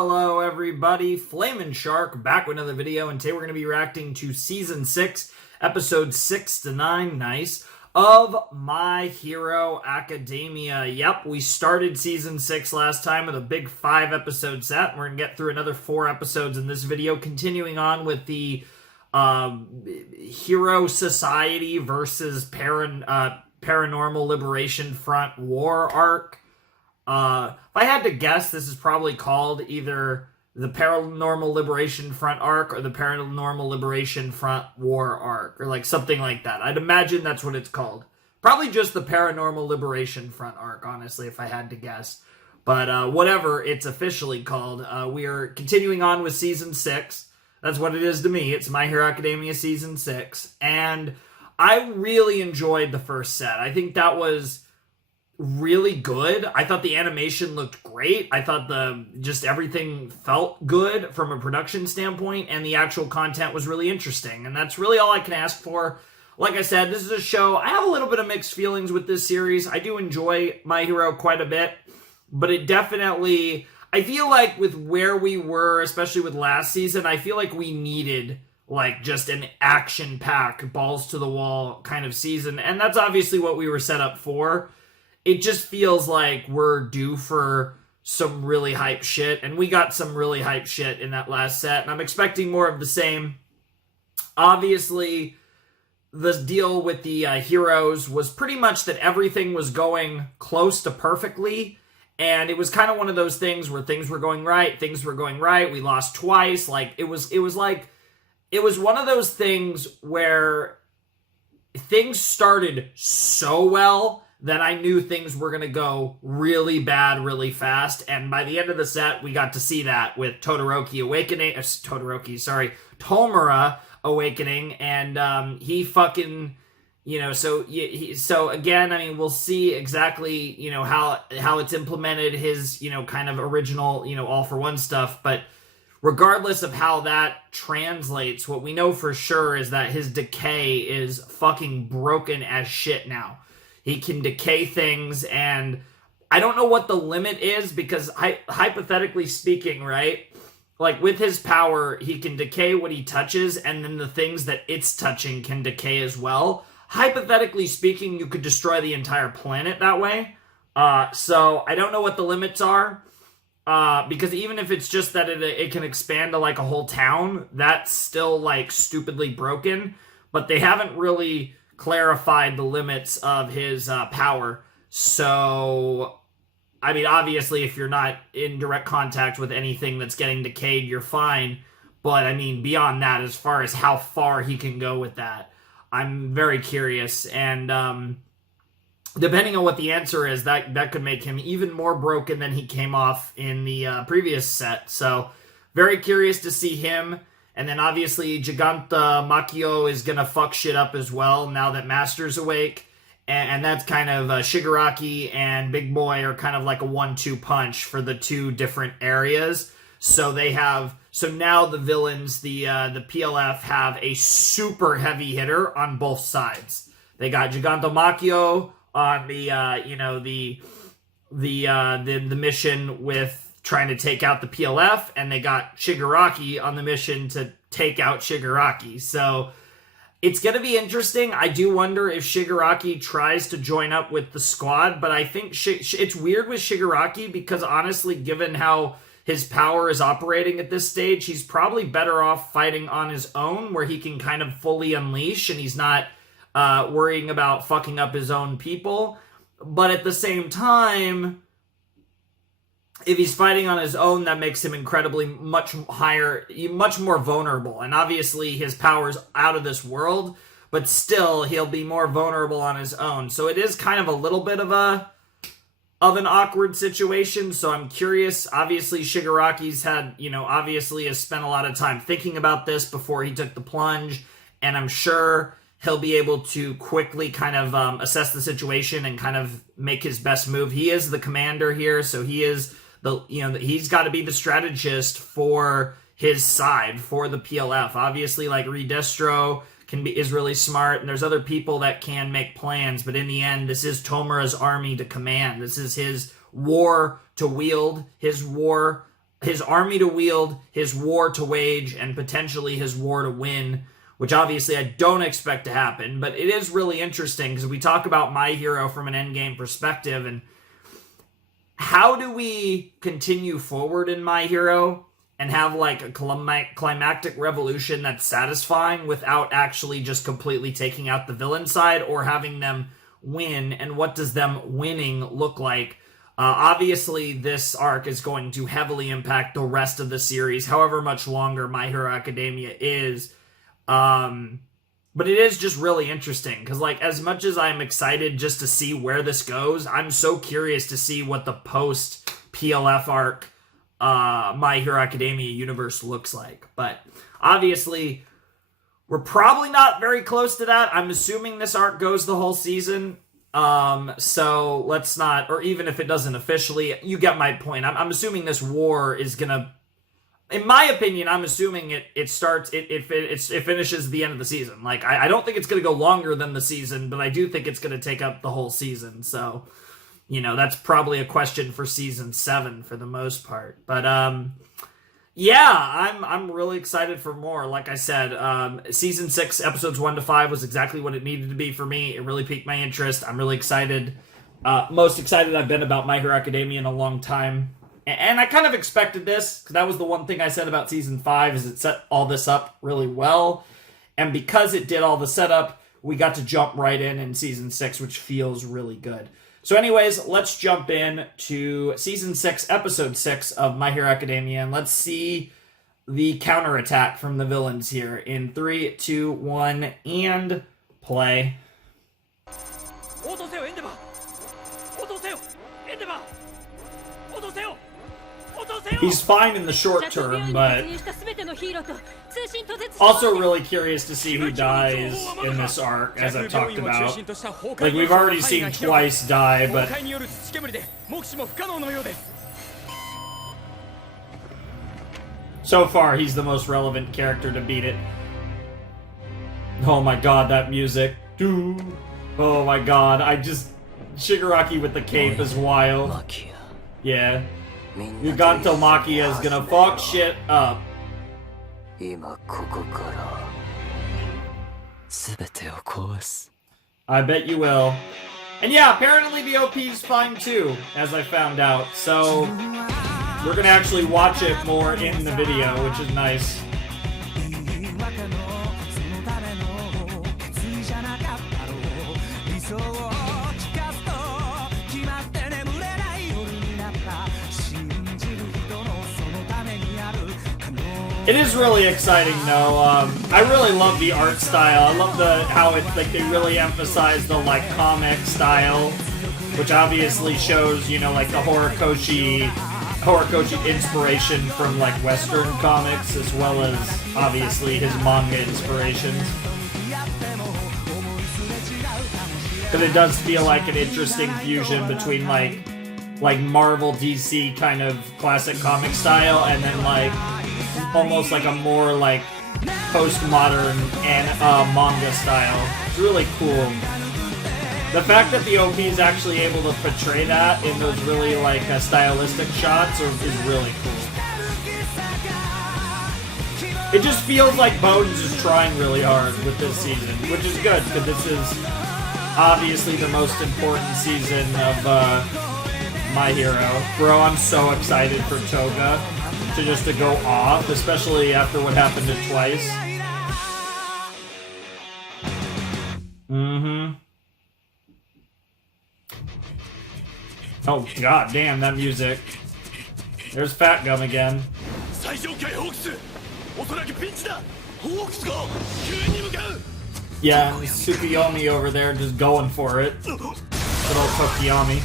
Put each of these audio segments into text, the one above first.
Hello everybody, Flamin' Shark back with another video, and today we're going to be reacting to Season 6, Episodes 6 to 9, nice, of My Hero Academia. Yep, we started Season 6 last time with a big 5-episode set. We're going to get through another 4 episodes in this video, continuing on with the Hero Society versus Paranormal Liberation Front War arc. If I had to guess, this is probably called either the Paranormal Liberation Front arc or the Paranormal Liberation Front War arc, or like something like that. I'd imagine that's what it's called. Probably just the Paranormal Liberation Front arc, honestly, if I had to guess. But whatever it's officially called, we are continuing on with Season 6. That's what it is to me. It's My Hero Academia Season 6. And I really enjoyed the first set. I think that was really good. I thought the animation looked great. I thought just everything felt good from a production standpoint, and the actual content was really interesting. And that's really all I can ask for. Like I said, this is a show. I have a little bit of mixed feelings with this series. I do enjoy My Hero quite a bit, but it definitely, I feel like with where we were, especially with last season, I feel like we needed like just an action-packed, balls-to-the-wall kind of season. And that's obviously what we were set up for. It just feels like we're due for some really hype shit, and we got some really hype shit in that last set, and I'm expecting more of the same. Obviously, the deal with the heroes was pretty much that everything was going close to perfectly, and it was kind of one of those things where things were going right, we lost twice, like, it was one of those things where things started so well that I knew things were going to go really bad really fast, and by the end of the set, we got to see that with Tomura awakening, and he fucking, so again, I mean, we'll see exactly, how it's implemented his, kind of original, All for One stuff, but regardless of how that translates, what we know for sure is that his Decay is fucking broken as shit now. He can decay things, and I don't know what the limit is, because hypothetically speaking, right, like with his power, he can decay what he touches, and then the things that it's touching can decay as well. Hypothetically speaking, you could destroy the entire planet that way. So I don't know what the limits are, because even if it's just that it can expand to like a whole town, that's still like stupidly broken, but they haven't really clarified the limits of his power. So, I mean, obviously, if you're not in direct contact with anything that's getting decayed, you're fine. But, I mean, beyond that, as far as how far he can go with that, I'm very curious. And depending on what the answer is, that could make him even more broken than he came off in the previous set. So, very curious to see him. And then obviously Gigantomachia is going to fuck shit up as well now that Master's awake. And that's kind of Shigaraki and Big Boy are kind of like a 1-2 punch for the two different areas. So now the villains, the PLF, have a super heavy hitter on both sides. They got Gigantomachia on the mission with trying to take out the PLF, and they got Shigaraki on the mission to take out Shigaraki. So it's going to be interesting. I do wonder if Shigaraki tries to join up with the squad, but I think it's weird with Shigaraki because honestly, given how his power is operating at this stage, he's probably better off fighting on his own, where he can kind of fully unleash and he's not worrying about fucking up his own people. But at the same time, if he's fighting on his own, that makes him incredibly much more vulnerable. And obviously his power's out of this world, but still he'll be more vulnerable on his own. So it is kind of a little bit of an awkward situation. So I'm curious. Obviously Shigaraki's has spent a lot of time thinking about this before he took the plunge. And I'm sure he'll be able to quickly kind of assess the situation and kind of make his best move. He is the commander here, so he is he's got to be the strategist for his side, for the PLF. Obviously, like Redestro is really smart, and there's other people that can make plans, but in the end, this is Tomura's army to command. This is his war to wield, his his army to wield, his war to wage, and potentially his war to win, which obviously I don't expect to happen, but it is really interesting because we talk about My Hero from an endgame perspective, and how do we continue forward in My Hero and have like a climactic revolution that's satisfying without actually just completely taking out the villain side or having them win, and what does them winning look like? Obviously, this arc is going to heavily impact the rest of the series, however much longer My Hero Academia is. But it is just really interesting, because like, as much as I'm excited just to see where this goes, I'm so curious to see what the post-PLF arc My Hero Academia universe looks like. But obviously, we're probably not very close to that. I'm assuming this arc goes the whole season. So let's not, or even if it doesn't officially, you get my point. I'm assuming this war is gonna, in my opinion, I'm assuming it finishes at the end of the season. Like, I don't think it's gonna go longer than the season, but I do think it's gonna take up the whole season. So, you know, that's probably a question for season 7 for the most part. But, yeah, I'm really excited for more. Like I said, season 6, episodes 1 to 5 was exactly what it needed to be for me. It really piqued my interest. I'm really excited. Most excited I've been about My Hero Academia in a long time. And I kind of expected this, because that was the one thing I said about season 5, is it set all this up really well. And because it did all the setup, we got to jump right in season 6, which feels really good. So anyways, let's jump in to Season 6, Episode 6 of My Hero Academia, and let's see the counterattack from the villains here in 3, 2, 1, and play. He's fine in the short term, but also really curious to see who dies in this arc, as I've talked about. Like, we've already seen twice die, but so far he's the most relevant character to beat it. Oh my god, that music. Oh my god, Shigaraki with the cape is wild. Yeah. Gigantomachia is gonna fuck shit up. I bet you will. And yeah, apparently the OP's fine too, as I found out. So, we're gonna actually watch it more in the video, which is nice. It is really exciting, though. I really love the art style. I love how it, like, they really emphasize the, like, comic style, which obviously shows, you know, like, the Horikoshi inspiration from, like, Western comics, as well as, obviously, his manga inspirations. Because it does feel like an interesting fusion between, like Marvel, DC kind of classic comic style, and then, like, almost like a more like postmodern and manga style. It's really cool. The fact that the OP is actually able to portray that in those really like stylistic shots is really cool. It just feels like Bones is trying really hard with this season, which is good, because this is obviously the most important season of My Hero. Bro, I'm so excited for Toga to go off, especially after what happened to Twice. Oh god damn, that music. There's Fat Gum again. Yeah, and Tsukuyomi over there just going for it. Good old Tokiyami.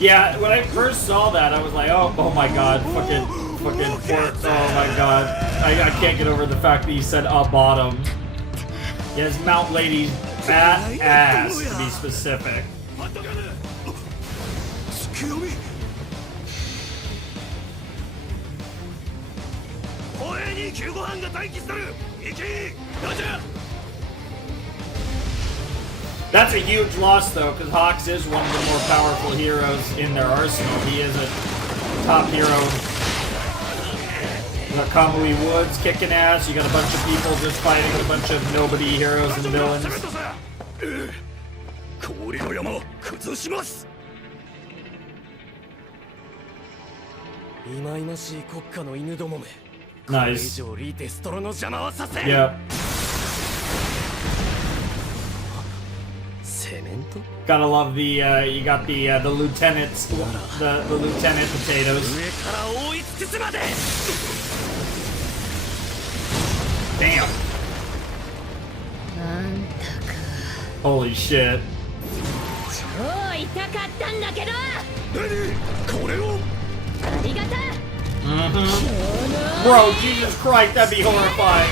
Yeah, when I first saw that, I was like, oh my god, fucking port, oh my god. I can't get over the fact that he said bottom. He has Mount Lady's fat ass, to be specific. That's a huge loss, though, because Hawks is one of the more powerful heroes in their arsenal. He is a top hero. You got Kamui Woods kicking ass. You got a bunch of people just fighting a bunch of nobody heroes and villains. Nice. Yep. Gotta love the you got the lieutenants, the lieutenant potatoes. Damn. Holy shit. Bro, Jesus Christ, that'd be horrifying.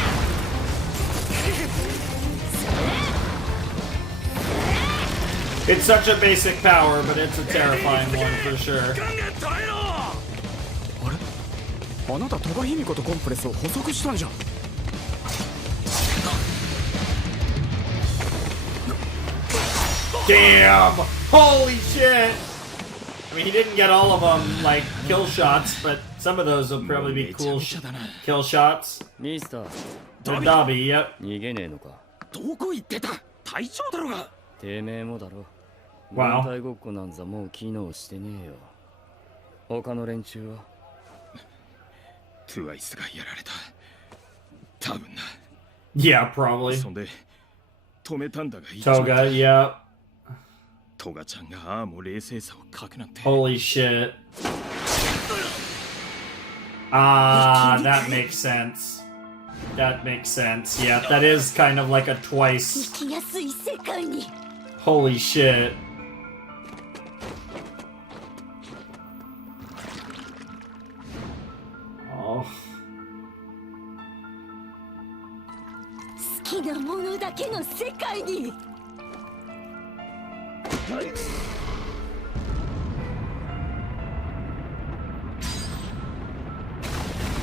It's such a basic power, but it's a terrifying one for sure. Damn! Holy shit! I mean, he didn't get all of them, like, kill shots, but some of those will probably be cool kill shots. Dobby, yep. Wow. Yeah, probably. Toga, yeah. Holy shit. Ah, that makes sense. That makes sense. Yeah, that is kind of like a twice. Holy shit. Oh.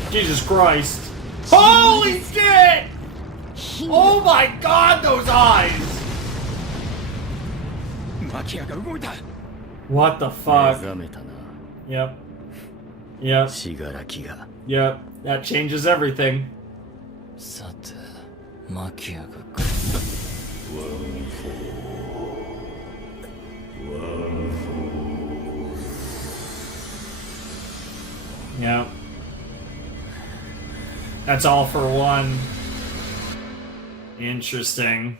Jesus Christ. Holy shit! Oh my god, those eyes! What the fuck? Yep. Yep. Yep. That changes everything. Yep. That's all for one. Interesting.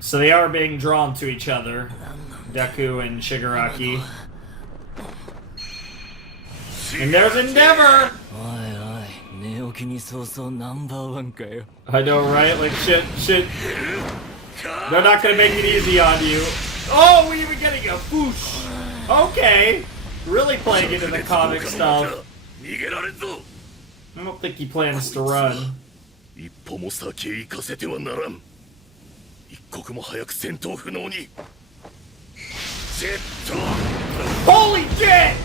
So they are being drawn to each other, Deku and Shigaraki. And there's Endeavor! I know, right? Like, shit. They're not gonna make it easy on you. Oh, we were getting a boosh! Okay! Really playing into the comic stuff. I don't think he plans to run. Holy shit!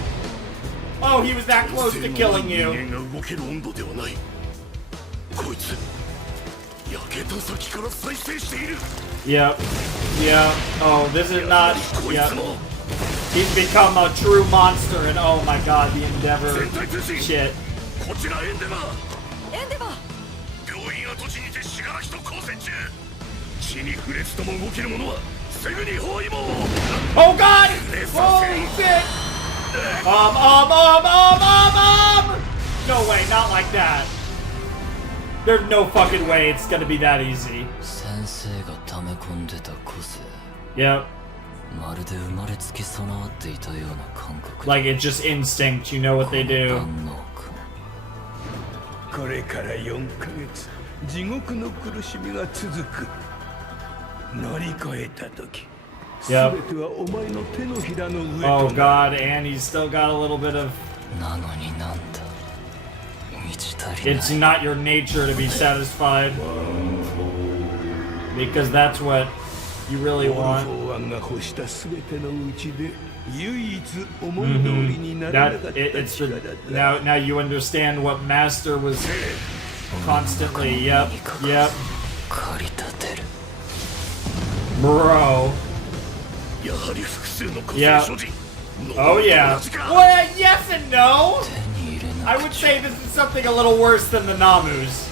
Oh, he was that close to killing you. Yep. Yeah. Oh, this is not. Yep. He's become a true monster, and oh my god, the Endeavor shit. Oh god! Holy shit! No way, not like that. There's no fucking way it's gonna be that easy. Yep. Like it's just instinct, you know what they do. Yep. Oh god, and he's still got a little bit of... It's not your nature to be satisfied. Because that's what you really want. It's the, now you understand what Master was Constantly, yep. Bro. Yeah. Oh yeah. Well, yes and no. I would say this is something a little worse than the Namus.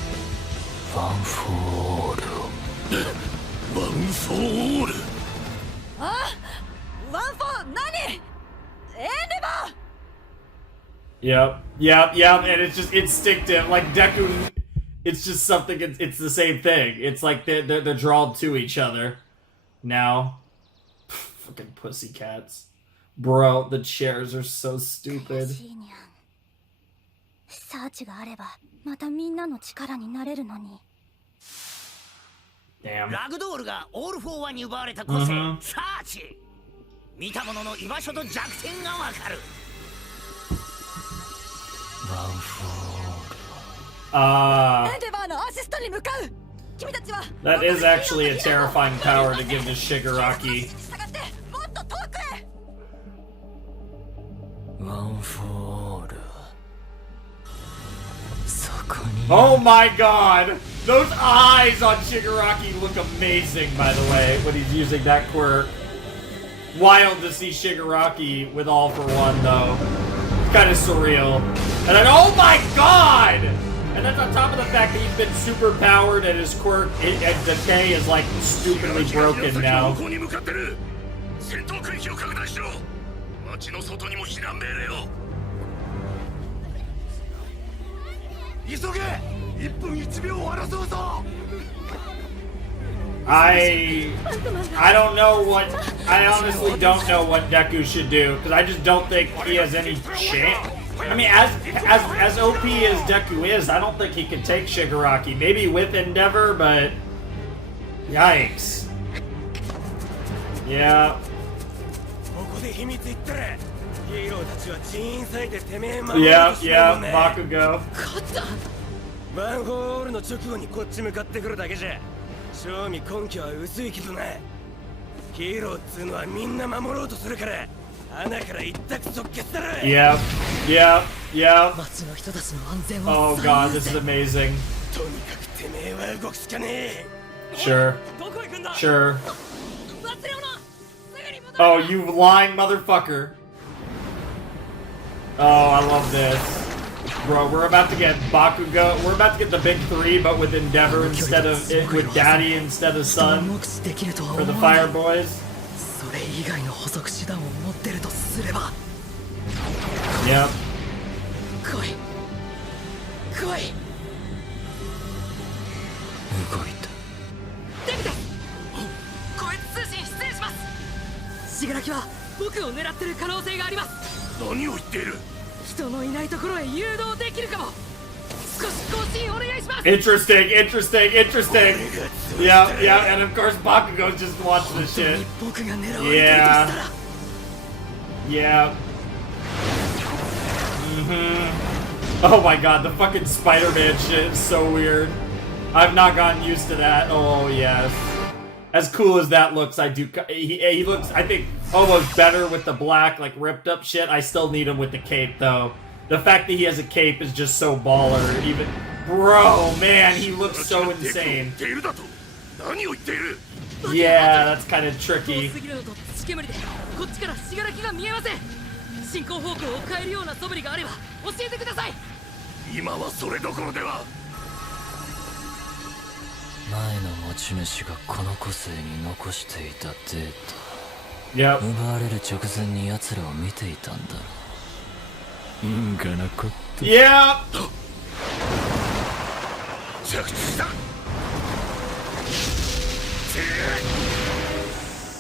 Yep, and it's just instinctive. Like Deku, it's just something. It's the same thing. It's like they're drawn to each other. Now, fucking pussycats, bro. The chairs are so stupid. Damn. That is actually a terrifying power to give to Shigaraki. Oh my god! Those eyes on Shigaraki look amazing, by the way, when he's using that quirk. Wild to see Shigaraki with all for one, though. Kind of surreal. And then, oh my god! And that's on top of the fact that he's been super powered and his quirk and Decay is like stupidly broken now. I don't know what, I honestly don't know what Deku should do, because I just don't think he has any chance. I mean, as OP as Deku is, I don't think he can take Shigaraki. Maybe with Endeavor, but yikes. Yeah. Yeah, Bakugo. 正味根拠は薄いけどな。ヒーローっつうのはみんな守ろうとするから、穴から一択即決だろ。Yeah. Oh god, this is amazing. とにかくてめえは動くしかねえ。Sure. Oh, you lying motherfucker. Oh, I love this. Bro, we're about to get Bakugo. We're about to get the big three, but with Endeavor instead of with Daddy instead of Son for the Fire Boys. Yep. Shigaraki は僕を狙ってる可能性があります。何を言っている？ 人のいないところへ誘導できるかも。少し更新お願いします。 Interesting. Yeah, and of course Bakugo just watching this shit. Yeah. Oh my god, the fucking Spider-Man shit is so weird. I've not gotten used to that. Oh yes. As cool as that looks, I do. He looks, I think, almost better with the black, like ripped up shit. I still need him with the cape, though. The fact that he has a cape is just so baller. Even, bro, man, he looks so insane. Yeah, that's kind of tricky. Yep. Yeah.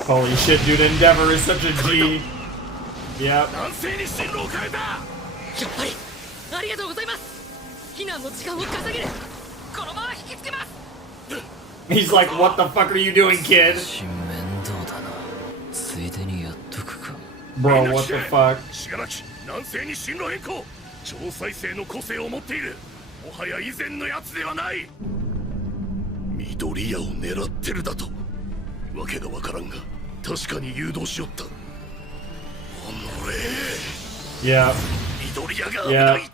Holy shit, dude, Endeavor is such a G. Yep. He's like, what the fuck are you doing, kid? Bro, what the fuck? Yeah.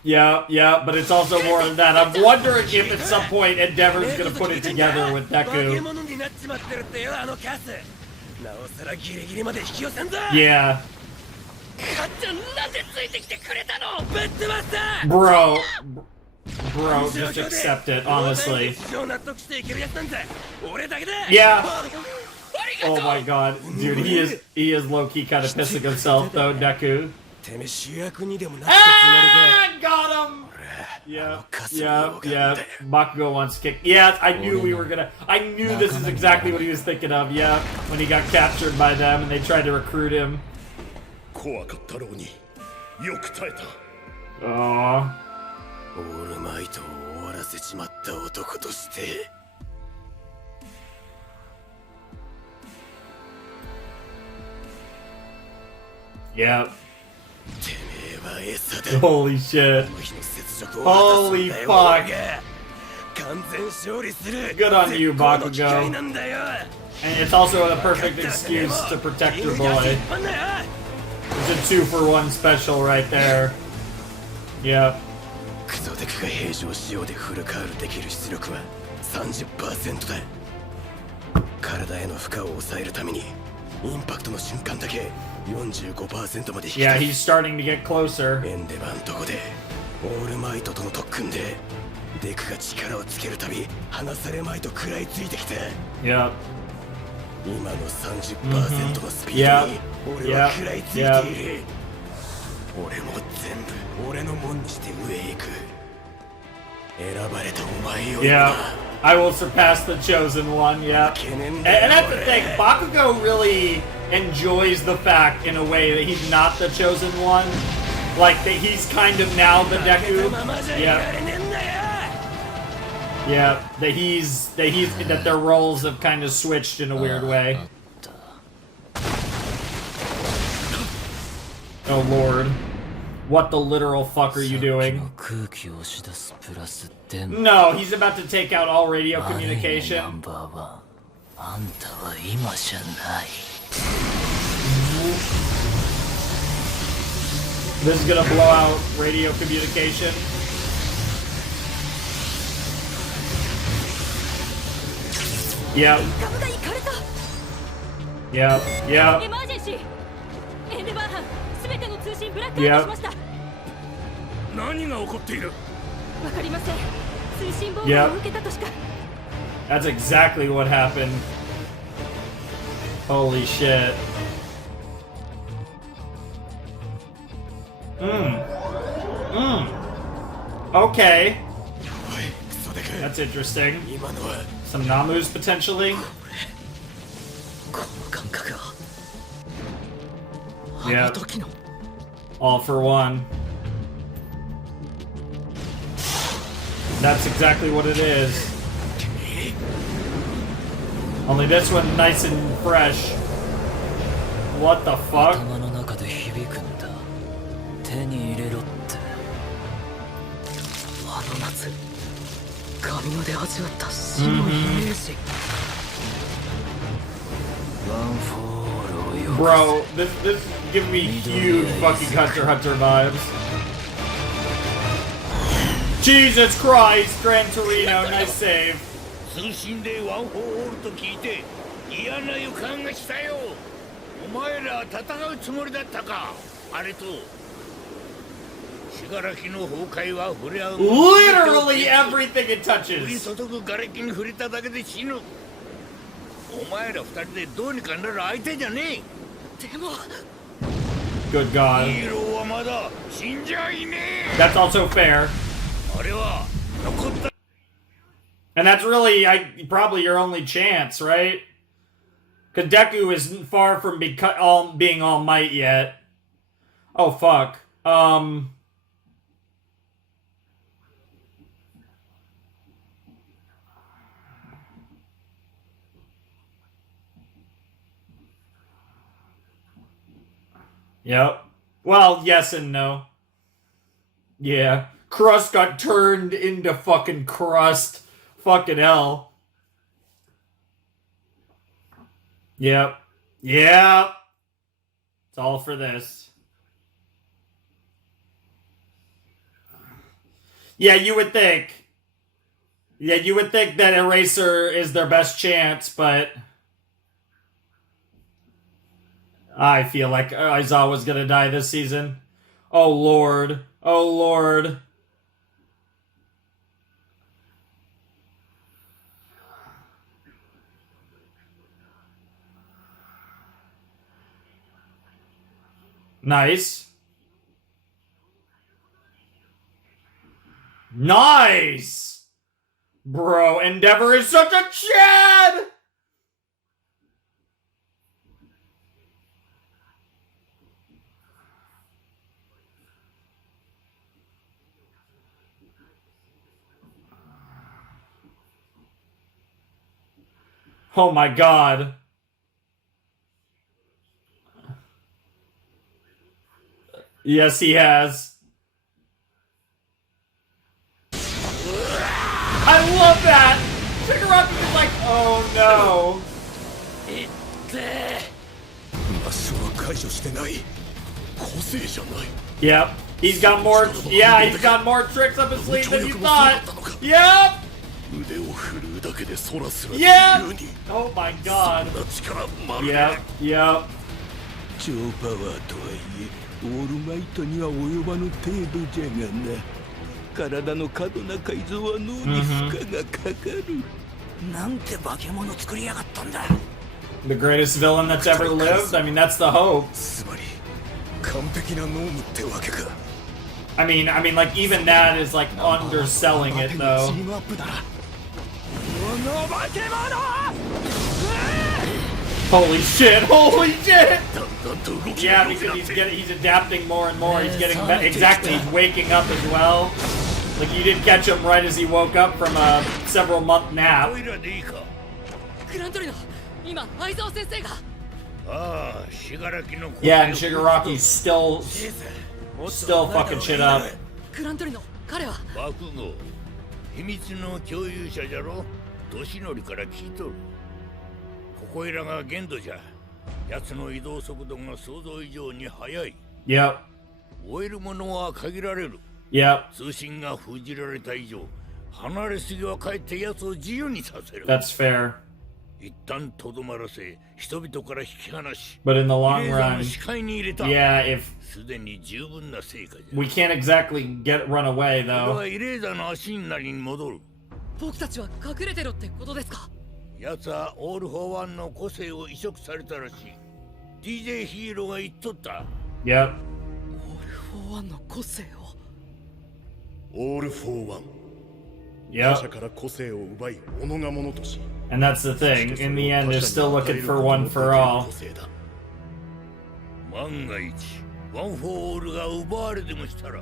Yeah, but it's also more than that. I'm wondering if at some point Endeavor's gonna put it together with Deku. Yeah. Bro, just accept it, honestly. Yeah. Oh my god, dude, he is low-key kind of pissing himself though, Deku. Ah, got him! Yeah. Bakugo wants to kick. Yeah, I knew I knew this is exactly what he was thinking of, yeah. When he got captured by them and they tried to recruit him. Aww. Yep. Holy shit. Holy fuck. Good on you, Bakugo. And it's also a perfect excuse to protect your boy. It's a 2-for-1 special right there. Yep. Yeah, he's starting to get closer. Yep. Yeah, I will surpass the chosen one, yeah. And that's the thing, Bakugo really enjoys the fact, in a way, that he's not the chosen one. Like, that he's kind of now the Deku. Yeah. Yeah, that their roles have kind of switched in a weird way. Oh lord. What the literal fuck are you doing? No, he's about to take out all radio communication. This is gonna blow out radio communication. Yep. Yep. Yep. Yep. Yep. That's exactly what happened. Holy shit. Okay. That's interesting. Some Namus potentially. Yeah. All for one. That's exactly what it is. Only this one nice and fresh. What the fuck? Bro, this is giving me huge fucking Hunter x Hunter vibes. Jesus Christ, Gran Torino, nice save. Literally everything it touches. Good God. That's also fair. And that's really, probably your only chance, right? Because Deku is far from being All Might yet. Oh, fuck. Yep. Well, yes and no. Yeah. Crust got turned into fucking crust. Fucking hell. Yep. Yep. It's all for this. Yeah, you would think. Yeah, you would think that Eraser is their best chance, but I feel like Aizawa's gonna die this season. Oh lord. Oh lord. Nice. Nice! Bro, Endeavor is such a Chad! Oh my god. Yes, he has. I love that! Shigaraki is like, oh no. Yep. He's got more, yeah, he's got more tricks up his sleeve than you thought. Yep! Yep! Oh my god. Yep, yep. 超パワーとはいえオールマイトには及ばぬ程度じゃがな体の過度な改造は脳に負荷がかかる、なんて化け物作りやがったんだ The greatest villain that's ever lived? I mean, that's the hope. つまり完璧なノームってわけか I mean, like, even that is, like, underselling it, though. チームアップだこの化け物 Holy shit! Holy shit! Yeah, because he's adapting more and more. He's getting exactly. He's waking up as well. Like you didn't catch him right as he woke up from a several-month nap. グラントリノ今相沢先生が Yeah, and Shigaraki's still fucking shit up. グラントリノ彼は爆豪秘密の共有者じゃろ年寄りから聞いとるここいらが限度じゃ奴の移動速度が想像以上に速い Yep. 追えるものは限られる Yep. 通信が封じられた以上離れすぎはかえって奴を自由にさせる That's fair. 一旦とどまらせ人々から引き離し But in the イ long レーザーの run, 視界に入れた yeah, if すでに十分な成果じゃ we can't exactly run away これ though. はイレーザーの足になりに戻る僕たちは隠れてろってことですか奴はオール・フォー・ワンの個性を移植されたらしい DJ ヒーローが言っとった Yep. 4-1の個性をオール・フォー・ワン Yep. 他者から個性を奪い物が物とし And that's the thing. In the end, they're still looking for one for all. 万が一ワン・フォー・オールが奪われでもしたら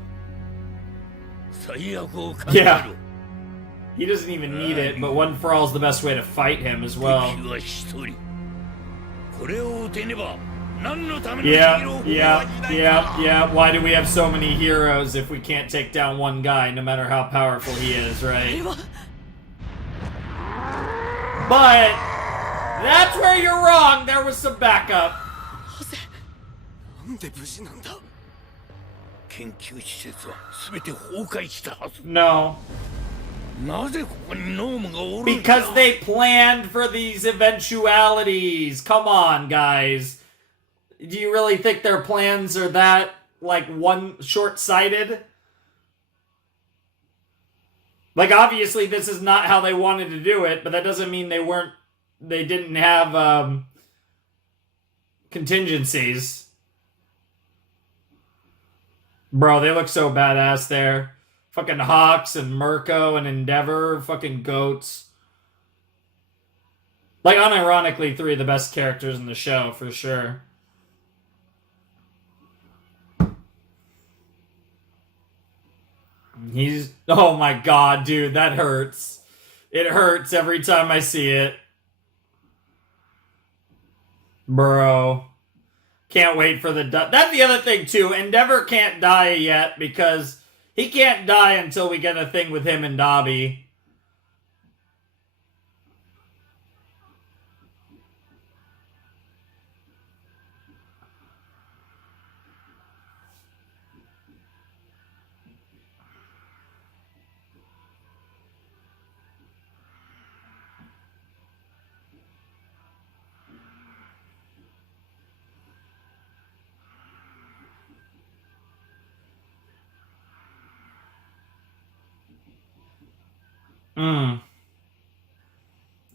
最悪を考えろ Yeah. He doesn't even need it, but one for all is the best way to fight him as well. 敵は一人これを打てねば何のためのヒー Yeah, ロー yeah, yeah, yeah. Why do we have so many heroes if we can't take down one guy, no matter how powerful he is, あ right? れは But that's where you're wrong. There was some backup. なんで無事なんだ研究施設は全て崩壊したはず No. なぜここにノームがおるんだ Because they planned for these eventualities. Come on, guys. Do you really think their plans are that, like, one short-sighted? Like, obviously, this is not how they wanted to do it, but that doesn't mean they didn't have, contingencies. Bro, they look so badass there. Fucking Hawks and Mirko and Endeavor, fucking goats. Like, unironically, three of the best characters in the show, for sure. Oh my god, dude, that hurts. It hurts every time I see it. Bro. Can't wait for the... That's the other thing, too. Endeavor can't die yet, because he can't die until we get a thing with him and Dobby.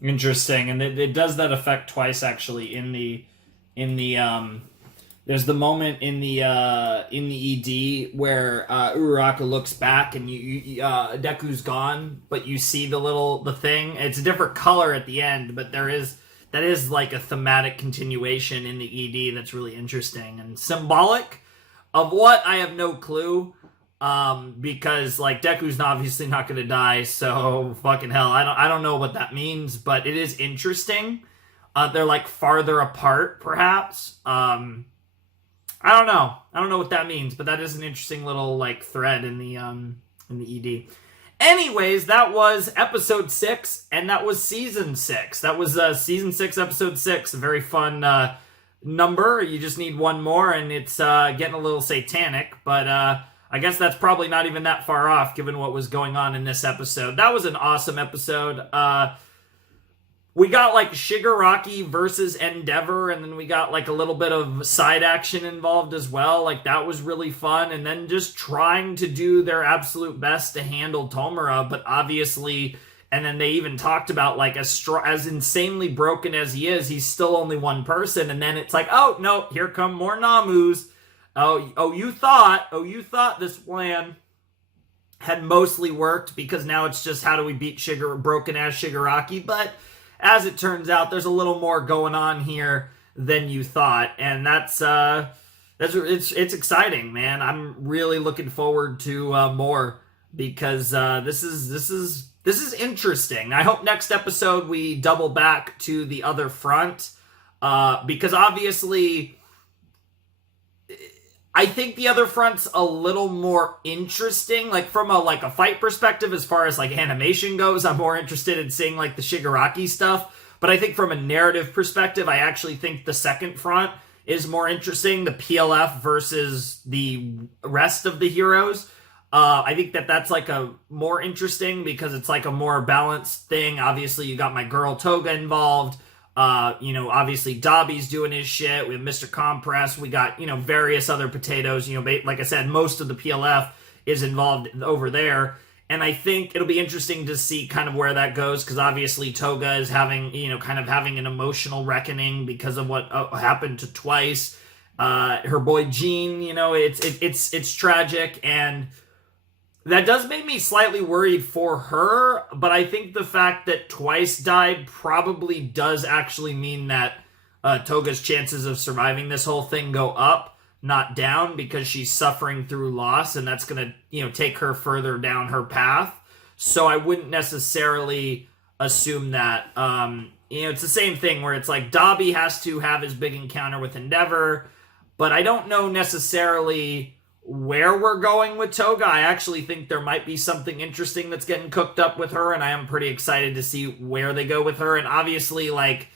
Interesting, and it does that effect twice actually in the there's the moment in the ED where Uraraka looks back and Deku's gone, but you see the thing. It's a different color at the end, but that is like a thematic continuation in the ED that's really interesting and symbolic of what I have no clue. Because like Deku's obviously not going to die, so fucking hell, I don't know what that means, but it is interesting. They're like farther apart, perhaps. I don't know what that means, but that is an interesting little like thread in the ED. Anyways, that was episode 6, and that was season 6. That was season 6, episode 6. A very fun number. You just need one more, and it's getting a little satanic, but I guess that's probably not even that far off given what was going on in this episode. That was an awesome episode. We got like Shigaraki versus Endeavor, and then we got like a little bit of side action involved as well. Like that was really fun. And then just trying to do their absolute best to handle Tomura, but obviously, and then they even talked about like as insanely broken as he is, he's still only one person. And then it's like, oh no, here come more Namus. Oh, you thought this plan had mostly worked because now it's just how do we beat broken ass Shigaraki, but as it turns out, there's a little more going on here than you thought, and it's exciting, man. I'm really looking forward to more because this is interesting. I hope next episode we double back to the other front because obviously I think the other front's a little more interesting, like from a fight perspective as far as like animation goes. I'm more interested in seeing like the Shigaraki stuff, but I think from a narrative perspective, I actually think the second front is more interesting, the PLF versus the rest of the heroes. I think that's like a more interesting because it's like a more balanced thing. Obviously, you got my girl Toga involved. Obviously Dobby's doing his shit. We have Mr. Compress. We got, various other potatoes. Like I said, most of the PLF is involved over there. And I think it'll be interesting to see kind of where that goes because obviously Toga is having, kind of having an emotional reckoning because of what happened to Twice. Her boy Jean, it's tragic, and that does make me slightly worried for her, but I think the fact that Twice died probably does actually mean that Toga's chances of surviving this whole thing go up, not down, because she's suffering through loss, and that's going to, take her further down her path. So I wouldn't necessarily assume that. It's the same thing where it's like Dobby has to have his big encounter with Endeavor, but I don't know necessarily where we're going with Toga. I actually think there might be something interesting that's getting cooked up with her, and I am pretty excited to see where they go with her. And obviously, like,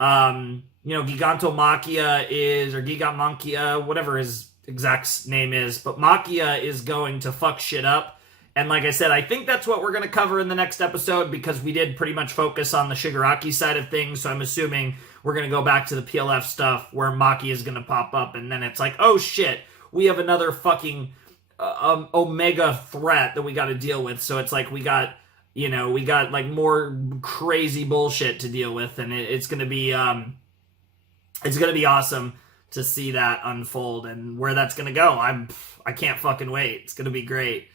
Gigantomachia or Gigantomachia, whatever his exact name is, but Machia is going to fuck shit up. And like I said, I think that's what we're going to cover in the next episode because we did pretty much focus on the Shigaraki side of things, so I'm assuming we're going to go back to the PLF stuff where Machia is going to pop up, and then it's like, oh shit, we have another fucking Omega threat that we got to deal with. So it's like we got like more crazy bullshit to deal with, and it's gonna be awesome to see that unfold and where that's gonna go. I can't fucking wait. It's gonna be great.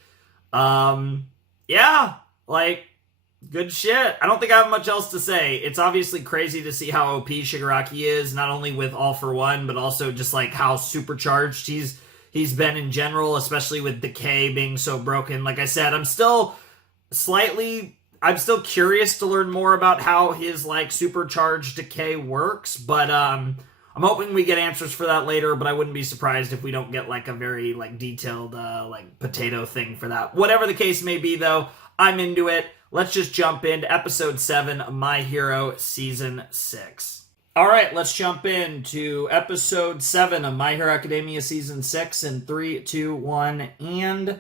Yeah, like good shit. I don't think I have much else to say. It's obviously crazy to see how OP Shigaraki is, not only with All for One, but also just like how supercharged he's been in general, especially with Decay being so broken. Like I said, I'm still curious to learn more about how his like supercharged Decay works, but I'm hoping we get answers for that later, but I wouldn't be surprised if we don't get like a very like detailed like potato thing for that. Whatever the case may be though, I'm into it. Let's just jump into episode 7 of My Hero Season 6. All right, let's jump into episode 7 of My Hero Academia Season 6 in 3, 2, 1, and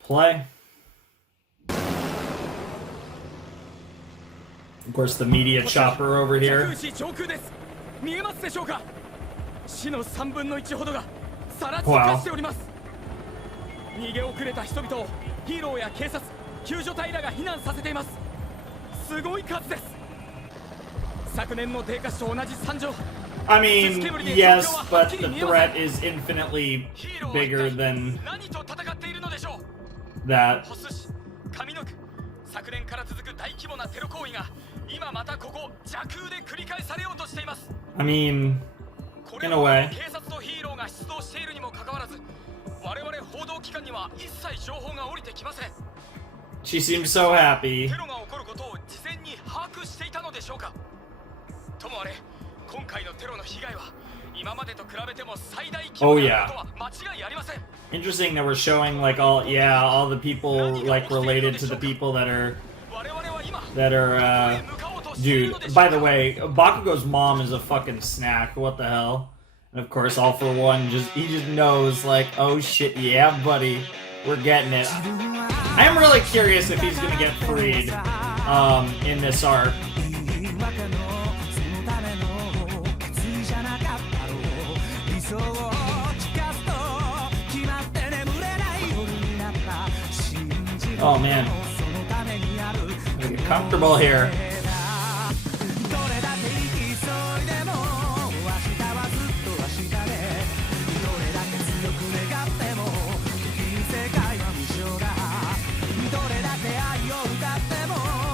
play. Of course, the media chopper over here. 見えますでしょうか。死の3分の1ほどがさら地化しております。逃げ遅れた人々をヒーローや警察、救助隊らが避難させています。すごい数です。昨年のデカシと同じ惨状。 I mean, yes, but the threat is infinitely bigger than that. 昨年から続く大規模なテロ行為が今またここ蛇空で繰り返されようとしています。 I mean, in a way. 警察とヒーローが出動しているにもかかわらず、我々報道機関には一切情報が降りてきません。 She seems so happy. テロが起こることを事前に把握していたのでしょうか。ともあれ、今回のテロの被害は今までと比べても最大規模なことは間違いありません。 Interesting that we're showing like all the people like related to the people that are dude, by the way, Bakugo's mom is a fucking snack. What the hell? And of course, All For One he just knows like, oh shit, yeah, buddy, we're getting it. I am really curious if he's gonna get freed in this arc. Oh man, get comfortable here.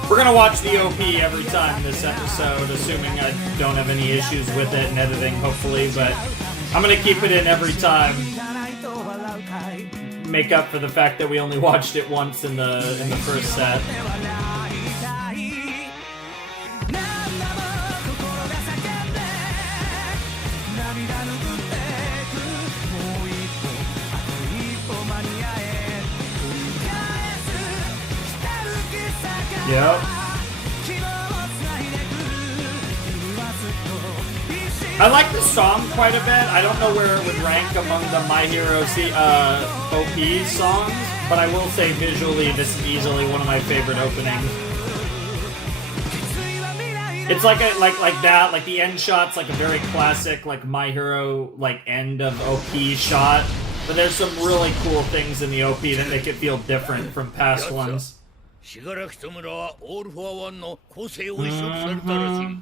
We're gonna watch the OP every time this episode, assuming I don't have any issues with it and editing, hopefully, but I'm gonna keep it in every time. Make up for the fact that we only watched it once in the first set. Yep. I like the song quite a bit. I don't know where it would rank among the My Hero OP songs, but I will say visually this is easily one of my favorite openings. It's like that, like the end shot's like a very classic like My Hero like end of OP shot, but there's some really cool things in the OP that make it feel different from past ones. Shigaraki と村はオール・フォア・ワンの構成を移植されたらしい。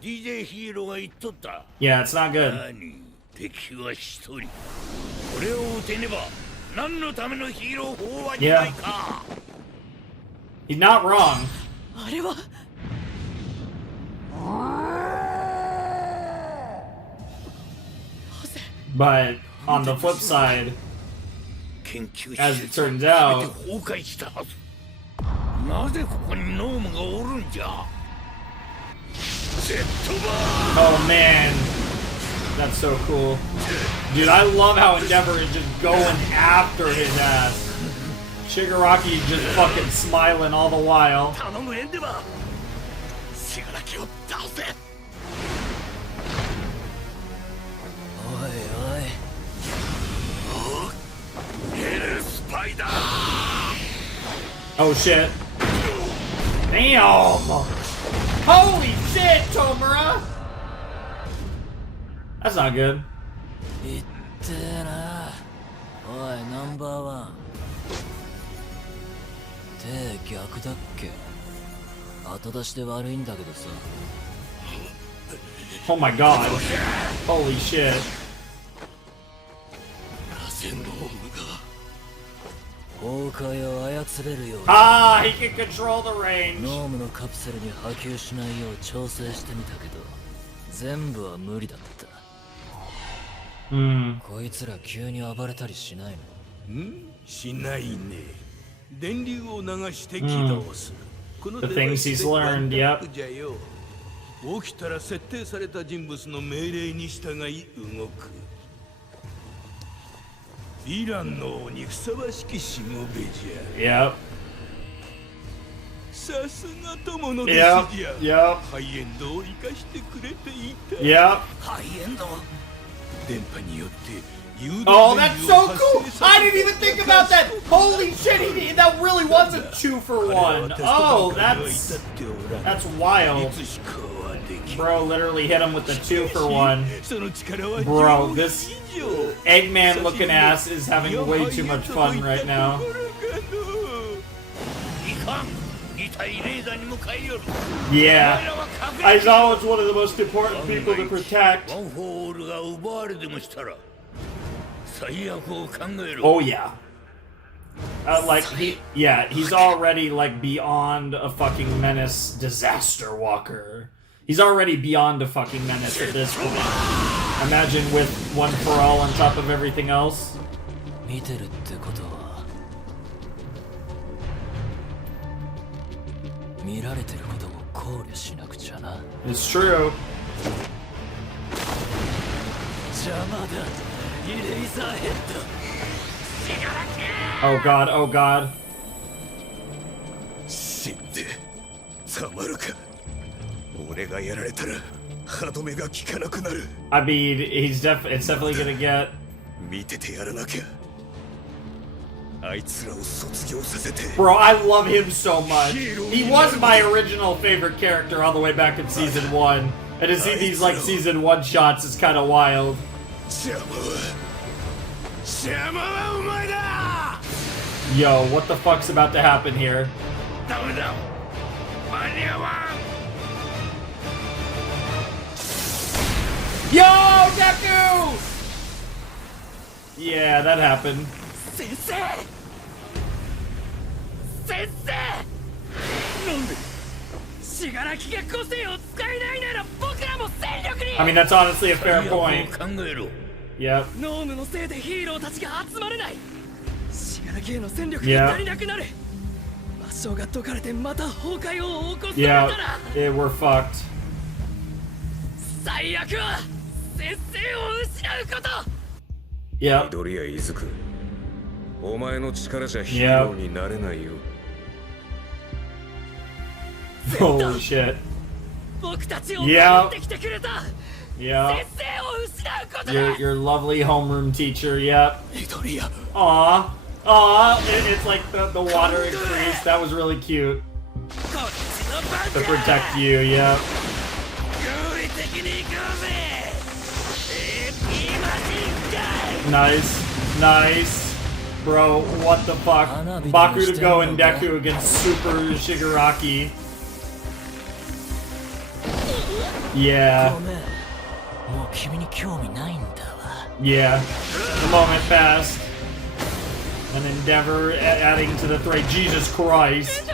DJ ヒーローが言っとった。Yeah, it's not good. 何？敵は一人。これを撃てねば何のためのヒーロー法案じゃないか。He's not wrong. あれは。But on the flip side, as it turns out, なぜここにノームがおるんじゃ。 Oh man, that's so cool. Dude, I love how Endeavor is just going after his ass. Shigaraki just fucking smiling all the while. Oh shit. Damn! Holy shit, Tomura! That's not good. 言ってえな。おい、ナンバーワン。手逆だっけ？後出しで悪いんだけどさ。Oh my god. Holy shit. なぜノームが崩壊を操れるように。Ah, he can control the range. ノームのカプセルに波及しないよう調整してみたけど、全部は無理だった。こいつら急に暴れたりしないの？しないね。電流を流して起動する。この The things he's learned, yep. 起きたら設定された人物の命令に従い動く。ヴィランの王にふさわしきしもべじゃ。Yep. さすが友の弟子じゃ。Yep. ハイエンドを生かしてくれていた。Yep. ハイエンド。電波によって。Oh, that's so cool! I didn't even think about that! Holy shit, that really was a 2-for-1. Oh, that's wild. Bro literally hit him with the 2-for-1. Bro, this Eggman looking ass is having way too much fun right now. Yeah. Aizawa's one of the most important people to protect. Oh yeah. Like he's already like beyond a fucking menace disaster walker. He's already beyond a fucking menace at this point. Imagine with One for All on top of everything else. It's true. Oh god, oh god. I mean, it's definitely gonna get. Bro, I love him so much. He was my original favorite character all the way back in season 1. And to see these like season 1 shots is kind of wild. Yo, what the fuck's about to happen here? Yo, Deku! Yeah, that happened. I mean, that's honestly a fair point. Yep. Yeah, we're fucked. Yep. Holy shit. Yeah. Yeah. Your lovely homeroom teacher, yep. Aw. Aw. It's like the water increase. That was really cute. To protect you, yep. Nice. Nice. Bro, what the fuck? Baku to go and Deku against Super Shigaraki. Yeah. Yeah. The moment passed. An Endeavor adding to the threat. Jesus Christ.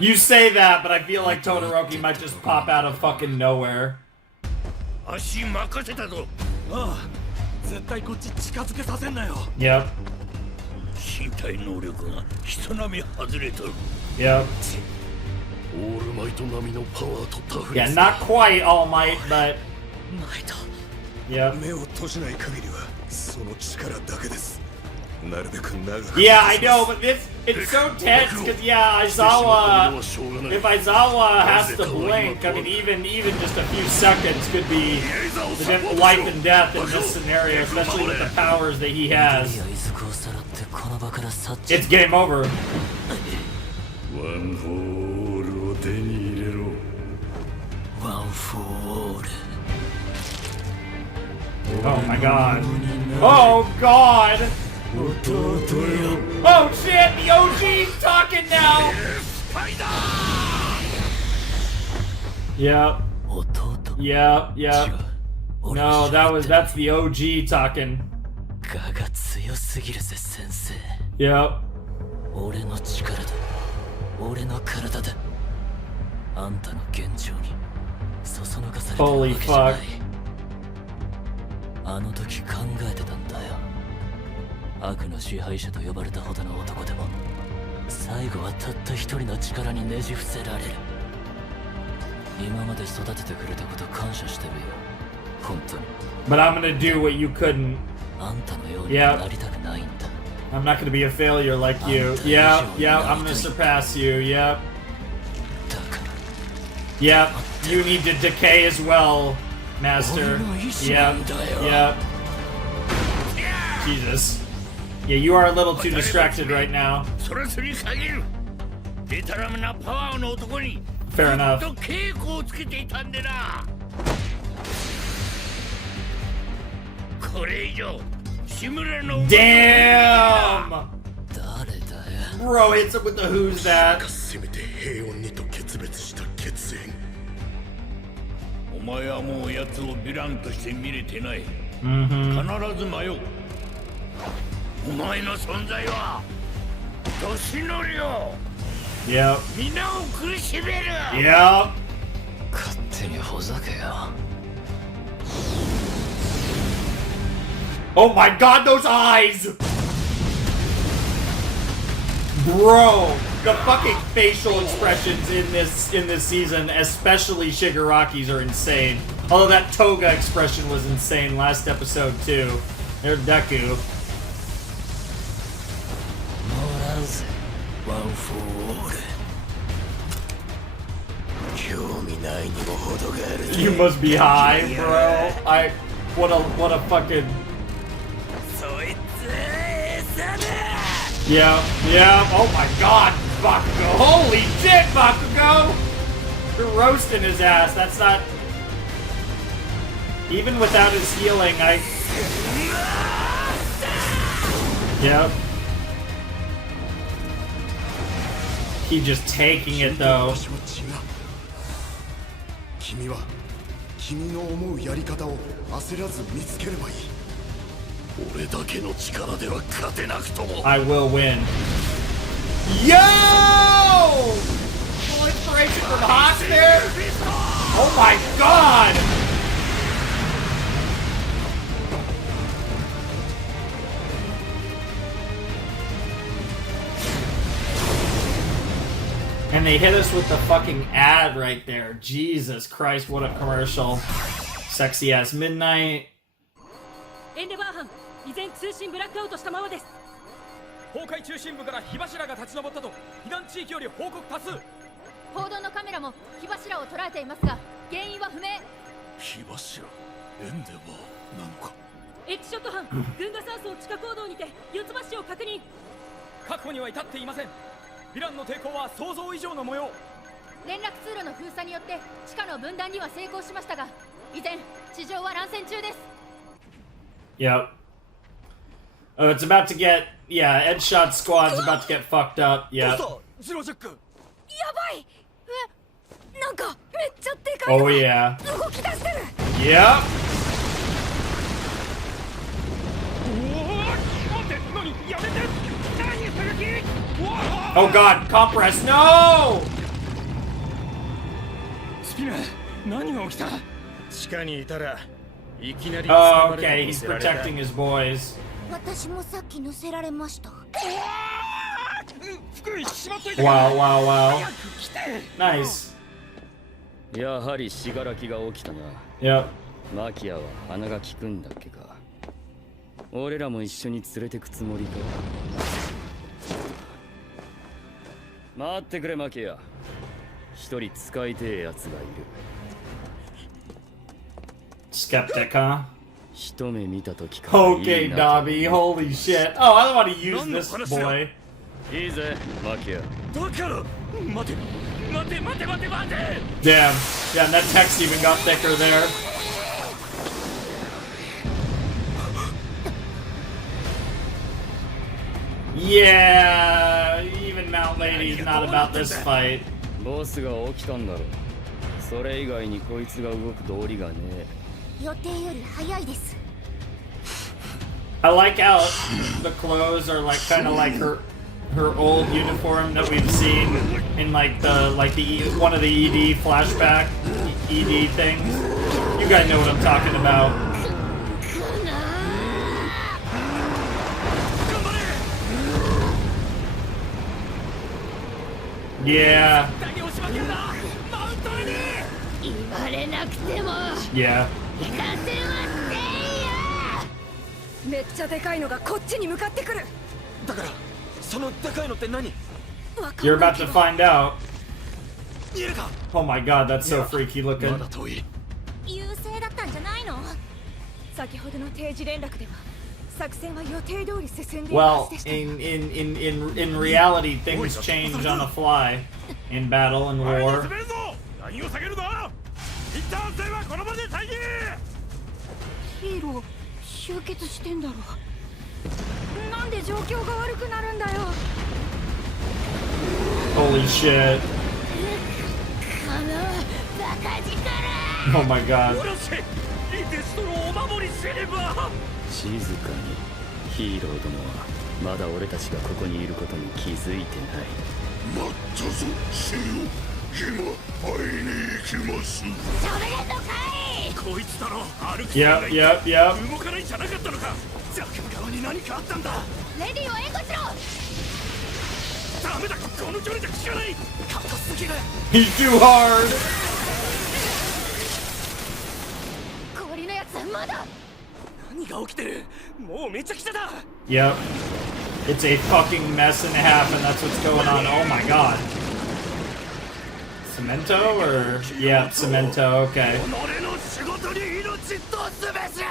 You say that, but I feel like Todoroki might just pop out of fucking nowhere. Yep. Yep. Yeah, not quite All Might, but... Yep. Yeah, I know, but it's so tense because yeah, Aizawa. If Aizawa has to blink, I mean, even just a few seconds could be the life and death in this scenario, especially with the powers that he has. It's game over. Oh my god. Oh god. Oh shit, the OG's talking now! Yep. Yep. No, that's the OG talking. Yep. Holy fuck. But I'm gonna do what you couldn't. Yep. I'm not gonna be a failure like you. Yep, I'm gonna surpass you. Yep. Yep. You need to decay as well, Master. Yep. Jesus. Yeah, you are a little too distracted right now. Fair enough. Damn! 誰だよ。 Bro hits him with the who's that. せめて平穏にと決別した血縁。お前はもう奴をヴィランとして見れてない。Mm-hmm. 必ず迷う。お前の存在は年寄りを Yep. 皆を苦しめる。 Yep. 勝手にほざけよ。 Oh my god, those eyes! Bro, the fucking facial expressions in this season, especially Shigaraki's, are insane. Although that toga expression was insane last episode too. There's Deku. もらうぜ。ワン・フォー・オール。興味ないにも程がある。 You must be high, bro. What a fucking. そいつ餌だ。 Yeah, yeah. Oh my god, Bakugo. Holy shit, Bakugo! You're roasting his ass. That's not. Even without his healing, Yep. He just taking it though. 君は君の思うやり方を焦らず見つければいい。俺だけの力では勝てなくとも。 I will win. Yo! Full inspiration from Hawk there? Oh my god! And they hit us with the fucking ad right there. Jesus Christ, what a commercial. Sexy ass midnight. エンデバー班、依然通信ブラックアウトしたままです。崩壊中心部から火柱が立ち上ったと避難地域より報告多数。報道のカメラも火柱を捉えていますが、原因は不明。火柱エンデバーなのか。エキショット班、群馬山荘地下坑道にて四つ橋を確認。確保には至っていません。ヴィランの抵抗は想像以上の模様。連絡通路の封鎖によって地下の分断には成功しましたが、依然地上は乱戦中です。 Yep. Oh, it's about to get. Yeah, Edshot Squad's about to get fucked up. Yep. ジロジャック。やばい。なんかめっちゃでかいの Oh が yeah. 動き出してる。 Yep. 待って、何やめて。何する気。 Oh god, compress. No! スピナー、何が起きた。地下にいたらいきなり Oh, okay, he's protecting his boys. 私もさっき乗せられました。服にしまっといて。 Wow, wow, wow. 早く来て。 Nice. やはり死柄木が起きたな。 Yep. マキアは鼻が利くんだっけか。俺らも一緒に連れてくつもりか。待ってくれマキア。一人使いてえやつがいる。 Skeptic, huh? 一目見た時からいい Okay, な。 Dobby. Holy shit. Oh, I don't want to use this boy. いいぜ、マキア。だから待て待て待て待て待て。 Damn. Yeah, that text even got thicker there. Yeah, even Mount Lady's not about this fight. ボスが起きたんだろ。それ以外にこいつが動く道理がねえ。予定より早いです。 I like how the clothes are like kind of like her old uniform that we've seen in like the one of the ED flashback ED things. You guys know what I'm talking about. Yeah. 何をしまけるな。マウントに。言われなくても Yeah. 行かせませんよ。めっちゃでかいのがこっちに向かってくる。だからそのでかいのって何。わか You're んない about け to ど find out. 見えるか。 Oh my god, that's so freaky ま looking. だ遠い。優勢だったんじゃないの？先ほどの定時連絡では作戦は予定通り進んでいるは Well, ずでした。 in reality, things change on the fly in battle and war. 滑るぞ。何を下げるな。一旦戦はこの場で待機。ヒーロー集結してんだろ。なんで状況が悪くなるんだよ。 Holy shit. このバカ力。 Oh my god. 下ろせリデストロをお守りせねば。静かに。ヒーローどもはまだ俺たちがここにいることに気づいてない。待ったぞシンよ、今会いに行きます。それとかい。こいつだろ歩き Yep, yep, yep. 動かないんじゃなかったのか。ザク側に何かあったんだ。レディを援護しろ。ダメだこの距離じゃ効かない。硬すぎる。 He's too hard. 氷のやつまだ。何が起きてる。もうめちゃくちゃだ。 Yep. It's a fucking mess and a half, and that's what's going on. Oh my god. Cemento or yeah, Cemento. Okay. 己の仕事に命とすべし。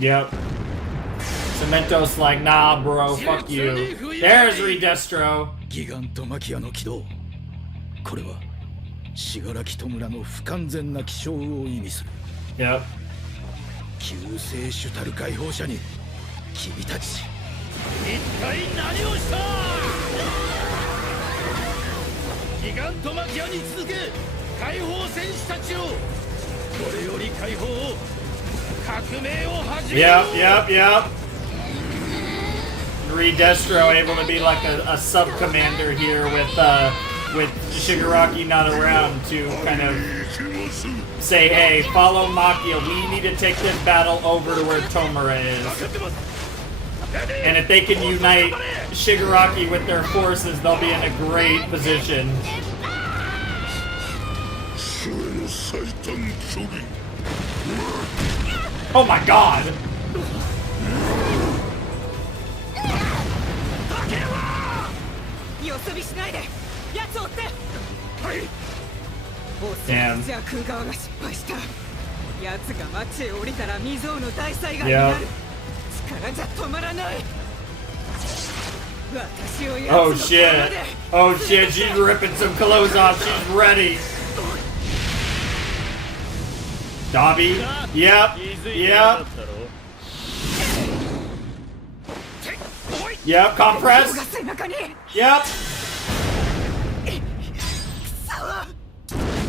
Yep. Cemento's like, nah, bro, fuck you. There's Redestro. ギガントマキアの起動。これは信楽戸村の不完全な気象を意味する。 Yep. 救世主たる解放者に君たち一体何をした。ギガントマキアに続け解放戦士たちを。これより解放を革命を始める。 Yep, yep, yep. Redestro able to be like a sub commander here with Shigaraki not around to kind of say, hey, follow Machia. We need to take this battle over to where Tomura is. And if they can unite Shigaraki with their forces, they'll be in a great position. Oh my god! よそ見しないで奴を追って。はい。おそらくジャク側が失敗した。奴が街へ降りたら未曾有の大災害になる。力じゃ止まらない。私をやつの Oh shit! Oh shit! She's ripping some clothes off. She's ready. Dobby. Yep. Yep. Yep. Compress. Yep.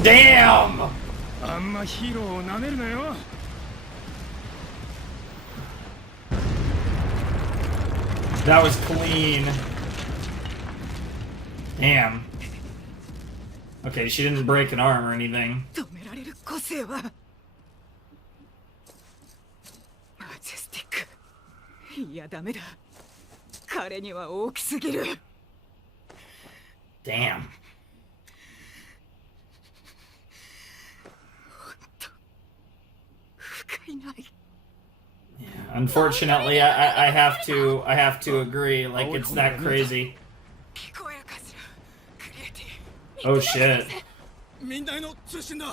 Damn. あんまヒーローを舐めるなよ。 That was clean. Damn. Okay, she didn't break an arm or anything. 止められる個性はマジェスティック。いやダメだ。彼には大きすぎる。 Damn. Yeah, unfortunately, I have to agree. Like it's that crazy. Oh shit. みんなの通信だ。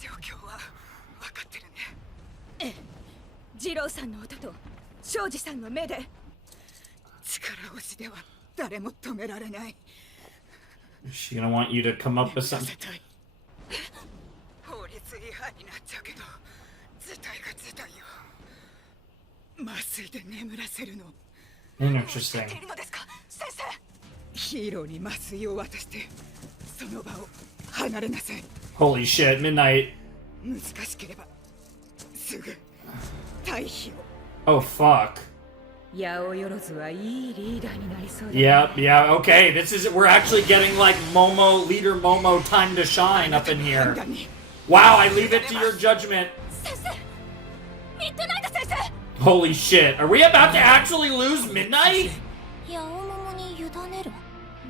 状況は分かってるね。ええ、二郎さんの音と庄司さんの目で力押しでは誰も止められない。 Is she gonna want you to come up with something? 法律違反になっちゃうけど、事態が事態よ。麻酔で眠らせるの。 Interesting. いるのですか、先生。ヒーローに麻酔を渡してその場を離れなさい。 Holy shit! Midnight. 難しければすぐ退避を。 Oh fuck. 八百万はいいリーダーになりそうだ。 Yep, yeah, okay. This is we're actually getting like Momo, leader Momo time to shine up in here. Wow, I leave it to your judgment. 先生、ミッドナイト先生。 Holy shit. Are we about to actually lose Midnight? 八百桃に委ねる。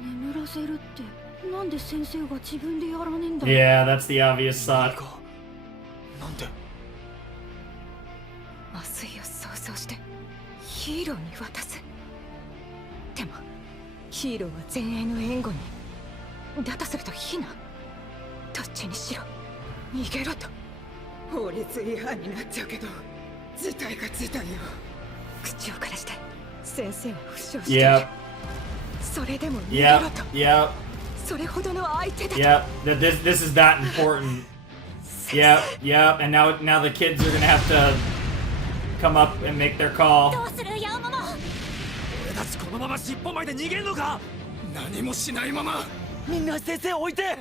眠らせるってなんで先生が自分でやらねえんだ。 Yeah, that's the obvious thought. なんで。麻酔を想像してヒーローに渡す。でもヒーローは前衛の援護に。だとするとヒナ、どっちにしろ逃げろと。法律違反になっちゃうけど事態が事態よ。口をからして先生は負傷している。 Yep, それでも逃げ yep, ろと。 yep, それほどの相手だと。 yep. This is that important. Yep, yep. And now the kids are gonna have to come up and make their call. どうする八百桃。このまま尻尾巻いて逃げんのか。何もしないまま。みんな先生置いて。イヤ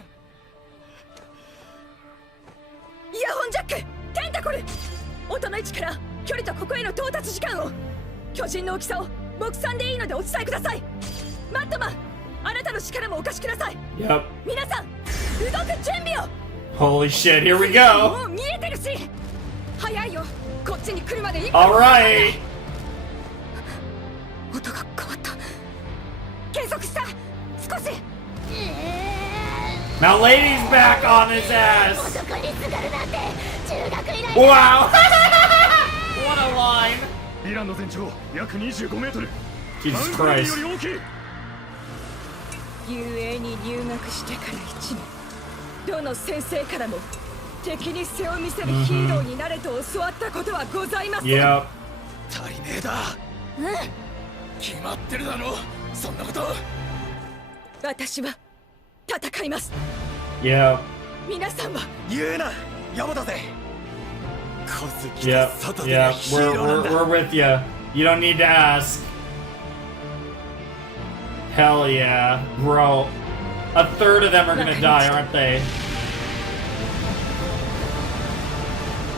ホンジャック、テンタコル。音の位置から距離とここへの到達時間を、巨人の大きさを目算でいいのでお伝えください。マットマン、あなたの力もお貸しください。 Yep. 皆さん動く準備を。 Holy shit, here we go. もう見えてるし、早いよ、こっちに来るまで1分。 Alright. 音が変わった。減速した。少し。 Now Lady's back on his ass. Wow. What a line. ヴィランの全長約25メートル。 Jesus Christ. 大きい。遊泳に入学してから1年、どの先生からも敵に背を見せるヒーローになれと教わったことはございません。 Yep. 足りねえだ。決まってるだろ、そんなこと。私は戦います。 Yep. 皆さんは。言うな、ヤマだぜ。数来 Yep. た外で Yep. ヒーローなんだ。 We're with you. You don't need to ask. Hell yeah, bro. A third of them are gonna die, aren't they?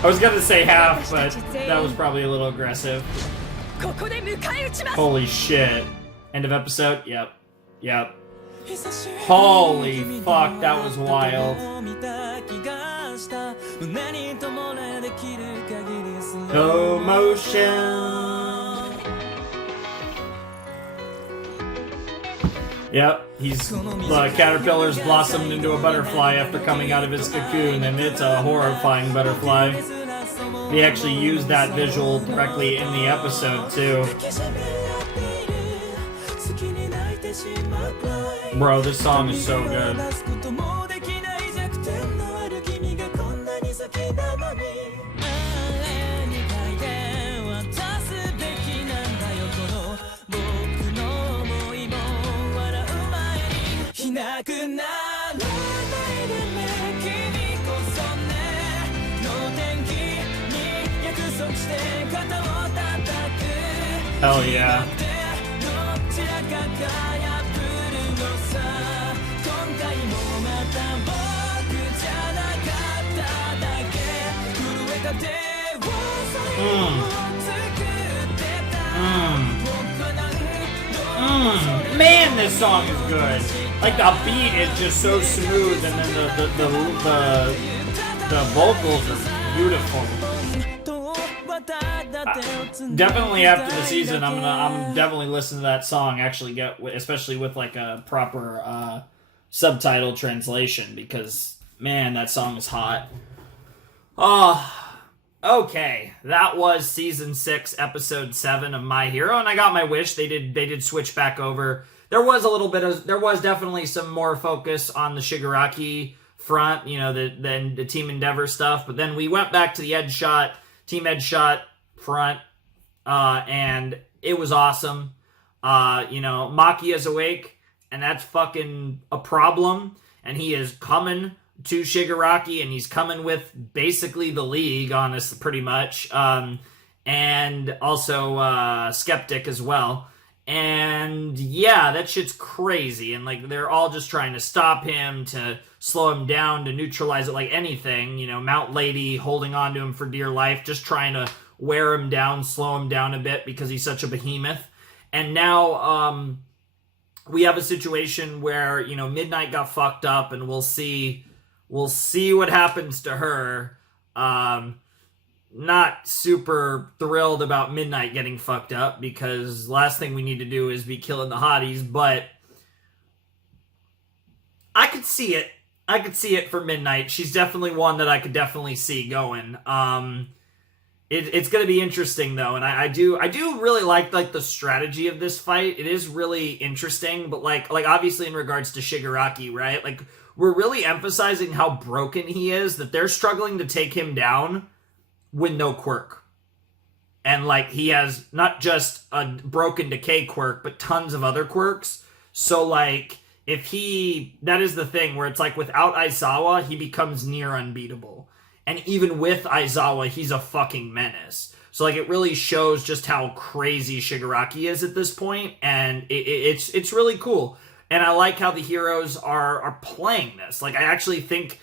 I was gonna say half, but that was probably a little aggressive. ここで迎え撃ちます。 Holy shit. End of episode? Yep. Yep. Holy fuck, that was wild. No motion. Yep, the caterpillar's blossomed into a butterfly after coming out of his cocoon, and it's a horrifying butterfly. They actually used that visual directly in the episode, too. Bro, this song is so good. Hell yeah. Man, this song is good. Like, the beat is just so smooth, and then the vocals are beautiful. Definitely after the season, I'm definitely listening to that song. Actually, especially with like a proper subtitle translation, because man, that song is hot. Okay, that was season 6, episode 7 of My Hero, and I got my wish. They did switch back over. There was definitely some more focus on the Shigaraki front, you know, the Team Endeavor stuff, but then we went back to the Team Edgeshot front, and it was awesome. You know, Machia's awake, and that's fucking a problem, and he is coming to Shigaraki, and he's coming with basically the League, honestly, pretty much, and also Skeptic as well. And yeah, that shit's crazy, and like they're all just trying to stop him, to slow him down, to neutralize it, like anything. You know, Mount Lady holding on to him for dear life, just trying to wear him down, slow him down a bit because he's such a behemoth. And now we have a situation where, you know, Midnight got fucked up, and we'll see what happens to her. Not super thrilled about Midnight getting fucked up, because last thing we need to do is be killing the hotties, but I could see it. I could see it for Midnight. She's definitely one that I could definitely see going. It's going to be interesting, though, and I do really like the strategy of this fight. It is really interesting, but like obviously in regards to Shigaraki, right? Like, we're really emphasizing how broken he is, that they're struggling to take him down with no quirk. And like, he has not just a broken Decay quirk, but tons of other quirks. So like, that is the thing where it's like, without Aizawa, he becomes near unbeatable. And even with Aizawa, he's a fucking menace. So like it really shows just how crazy Shigaraki is at this point, and it's really cool. And I like how the heroes are playing this. Like I actually think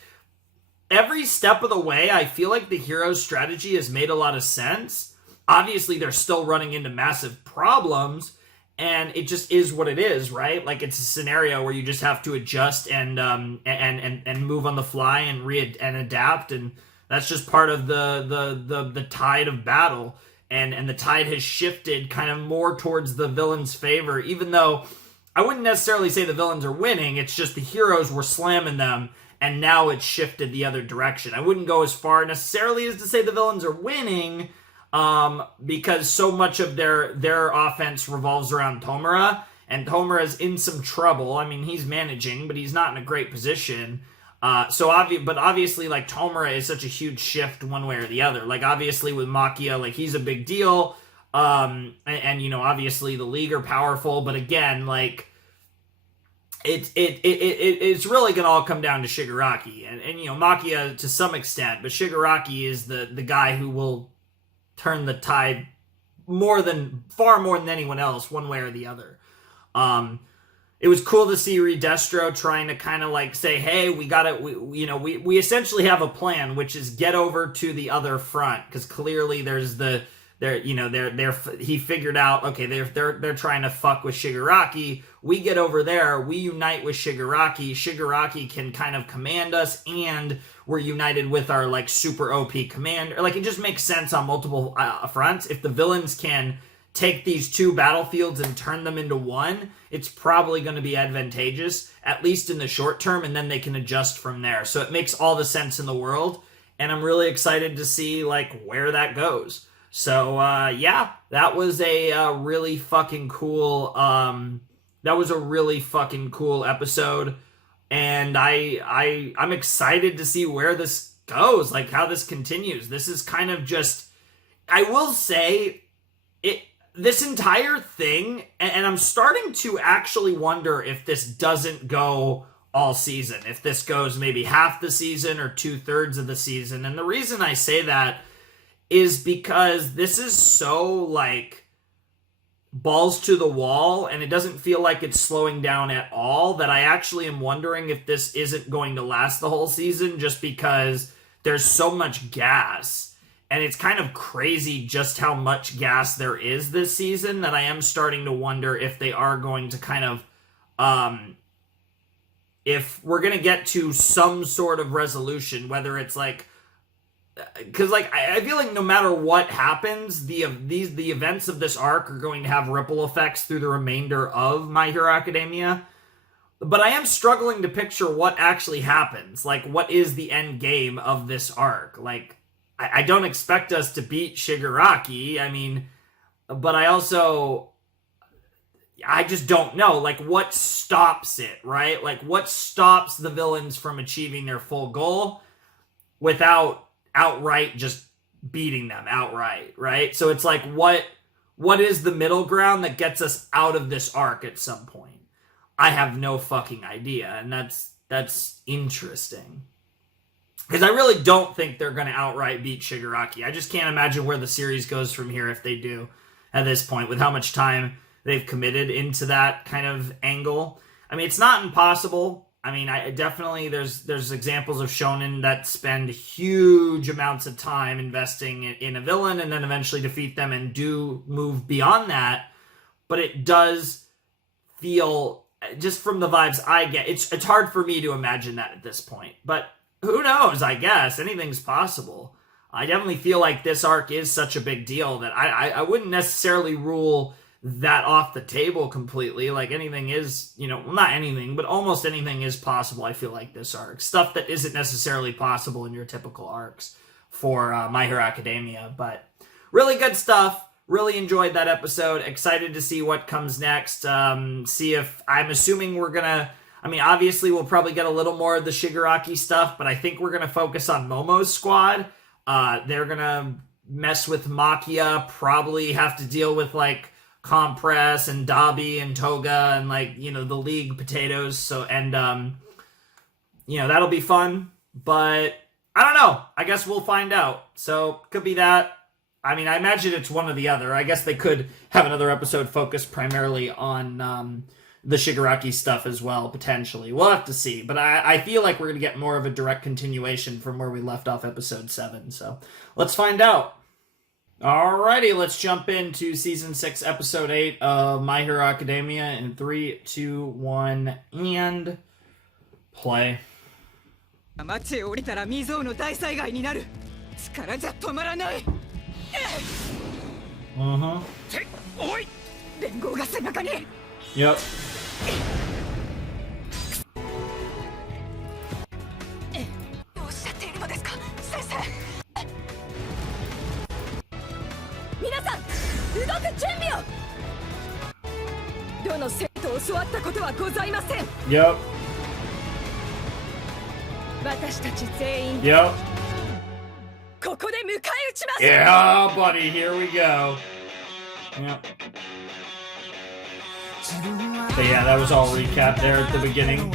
every step of the way, I feel like the heroes' strategy has made a lot of sense. Obviously, they're still running into massive problems, and it just is what it is, right? Like it's a scenario where you just have to adjust and move on the fly and adapt, and that's just part of the tide of battle. And the tide has shifted kind of more towards the villains' favor, even though I wouldn't necessarily say the villains are winning. It's just the heroes were slamming them, and now it's shifted the other direction. I wouldn't go as far necessarily as to say the villains are winning, because so much of their offense revolves around Tomura, and Tomura's in some trouble. I mean, he's managing, but he's not in a great position. But obviously, like, Tomura is such a huge shift one way or the other. Like, obviously, with Machia, like, he's a big deal, and you know, obviously, the League are powerful, but again, like, it's really gonna all come down to Shigaraki, and you know, Machia to some extent, but Shigaraki is the guy who will turn the tide far more than anyone else, one way or the other. It was cool to see Redestro trying to kind of like say, hey, we essentially have a plan, which is get over to the other front, because clearly he figured out, okay, they're trying to fuck with Shigaraki. We get over there, we unite with Shigaraki. Shigaraki can kind of command us, and we're united with our like super OP commander. Like, it just makes sense on multiple fronts. If the villains can take these two battlefields and turn them into one, it's probably going to be advantageous, at least in the short term, and then they can adjust from there. So it makes all the sense in the world, and I'm really excited to see like where that goes. So yeah, that was a really fucking cool episode, and I'm excited to see where this goes, like how this continues. This is kind of just, I will say, this entire thing, and I'm starting to actually wonder if this doesn't go all season, if this goes maybe half the season or 2/3 of the season. And the reason I say that is because this is so like balls to the wall, and it doesn't feel like it's slowing down at all, that I actually am wondering if this isn't going to last the whole season, just because there's so much gas. And it's kind of crazy just how much gas there is this season, that I am starting to wonder if they are going to kind of, if we're going to get to some sort of resolution, whether it's like, because like, I feel like no matter what happens, the events of this arc are going to have ripple effects through the remainder of My Hero Academia. But I am struggling to picture what actually happens. Like, what is the end game of this arc? Like, I don't expect us to beat Shigaraki, I mean, but I just don't know, like, what stops it, right? Like, what stops the villains from achieving their full goal without outright just beating them outright, right? So it's like, what is the middle ground that gets us out of this arc at some point? I have no fucking idea, and that's interesting. Because I really don't think they're going to outright beat Shigaraki. I just can't imagine where the series goes from here if they do at this point, with how much time they've committed into that kind of angle. I mean, it's not impossible. I mean, I definitely, there's examples of shonen that spend huge amounts of time investing in a villain and then eventually defeat them and do move beyond that. But it does feel, just from the vibes I get, it's hard for me to imagine that at this point. But who knows, I guess. Anything's possible. I definitely feel like this arc is such a big deal that I wouldn't necessarily rule that off the table completely. Like, anything is, well, not anything, but almost anything is possible, I feel like, this arc. Stuff that isn't necessarily possible in your typical arcs for My Hero Academia. But really good stuff. Really enjoyed that episode. Excited to see what comes next. See if, I'm assuming we're gonna, I mean, obviously we'll probably get a little more of the Shigaraki stuff, but I think we're going to focus on Momo's squad. They're going to mess with Machia, probably have to deal with, like, Compress and Dabi and Toga and, like, the League potatoes. So, and, that'll be fun, but I don't know. I guess we'll find out. So, could be that. I mean, I imagine it's one or the other. I guess they could have another episode focused primarily on the Shigaraki stuff as well, potentially. We'll have to see. But I feel like we're going to get more of a direct continuation from where we left off episode 7. So let's find out. Alrighty, let's jump into Season 6, Episode 8 of My Hero Academia in 3, 2, 1, and play. 街へ降りたら未曾有の大災害になる。力じゃ止まらない。おい。連合が背中に。Yep. どうおっしゃっているのですか、先生。皆さん、動く準備を。どの生徒を教わったことはございません。Yep. 私たち全員。Yep. ここで迎え撃ちます。 Yeah, buddy, here we go. Yep. But yeah, that was all recap there at the beginning.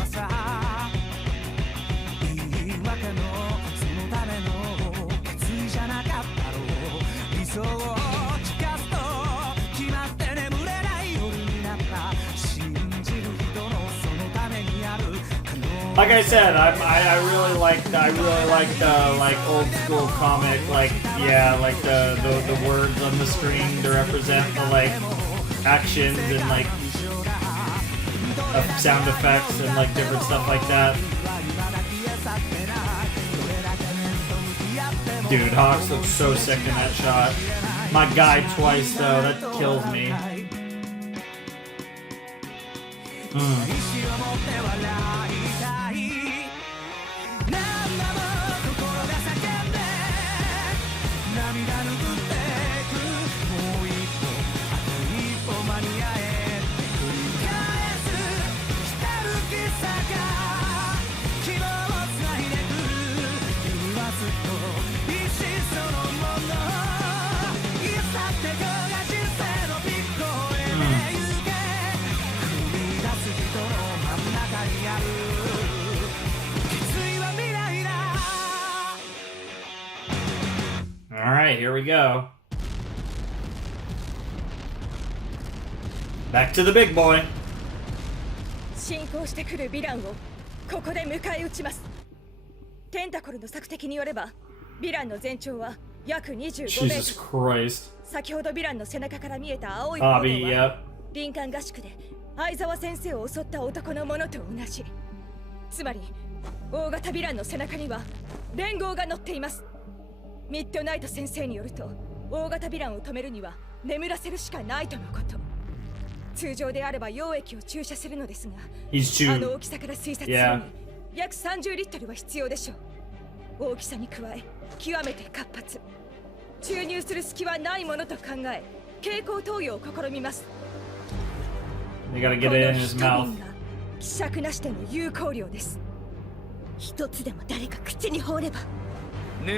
Like I said, I really liked like old school comic, like yeah, like the words on the screen to represent the like actions and like sound effects and like different stuff like that. Dude, Hawks looks so sick in that shot. My guy twice though, that kills me. Alright, here we go. Back to the big boy. 進行してくるヴィランをここで迎え撃ちます。テンタコルの索敵によれば、ヴィランの全長は約25メートル。Jesus Christ. 先ほどヴィランの背中から見えた青い炎は yep. 林間合宿で相沢先生を襲った男のものと同じ。つまり大型ヴィランの背中には連合が乗っています。ミッドナイト先生によると、大型ヴィランを止めるには眠らせるしかないとのこと。通常であれば溶液を注射するのですが、あの大きさから推察するに約30リットルは必要でしょう。大きさに加え極めて活発。注入する隙はないものと考え、蛍光投与を試みます。 You gotta get it in his mouth. 希釈なしでの有効量です。一つでも誰か口に放れば It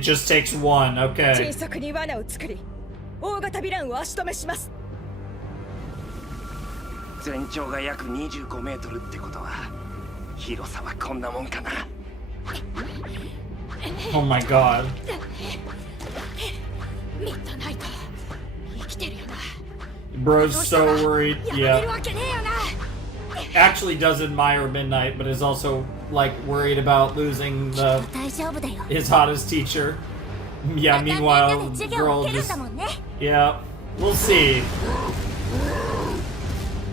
just takes one, okay. 迅速に罠を作り、大型ヴィランを足止めします。全長が約25メートルってことは、広さはこんなもんかな。Oh my god. ミッドナイト、生きてるよな。 Bro's so worried. Yeah. Actually does admire Midnight, but is also like worried about losing his hottest teacher. Yeah, meanwhile, girl just... Yeah, we'll see.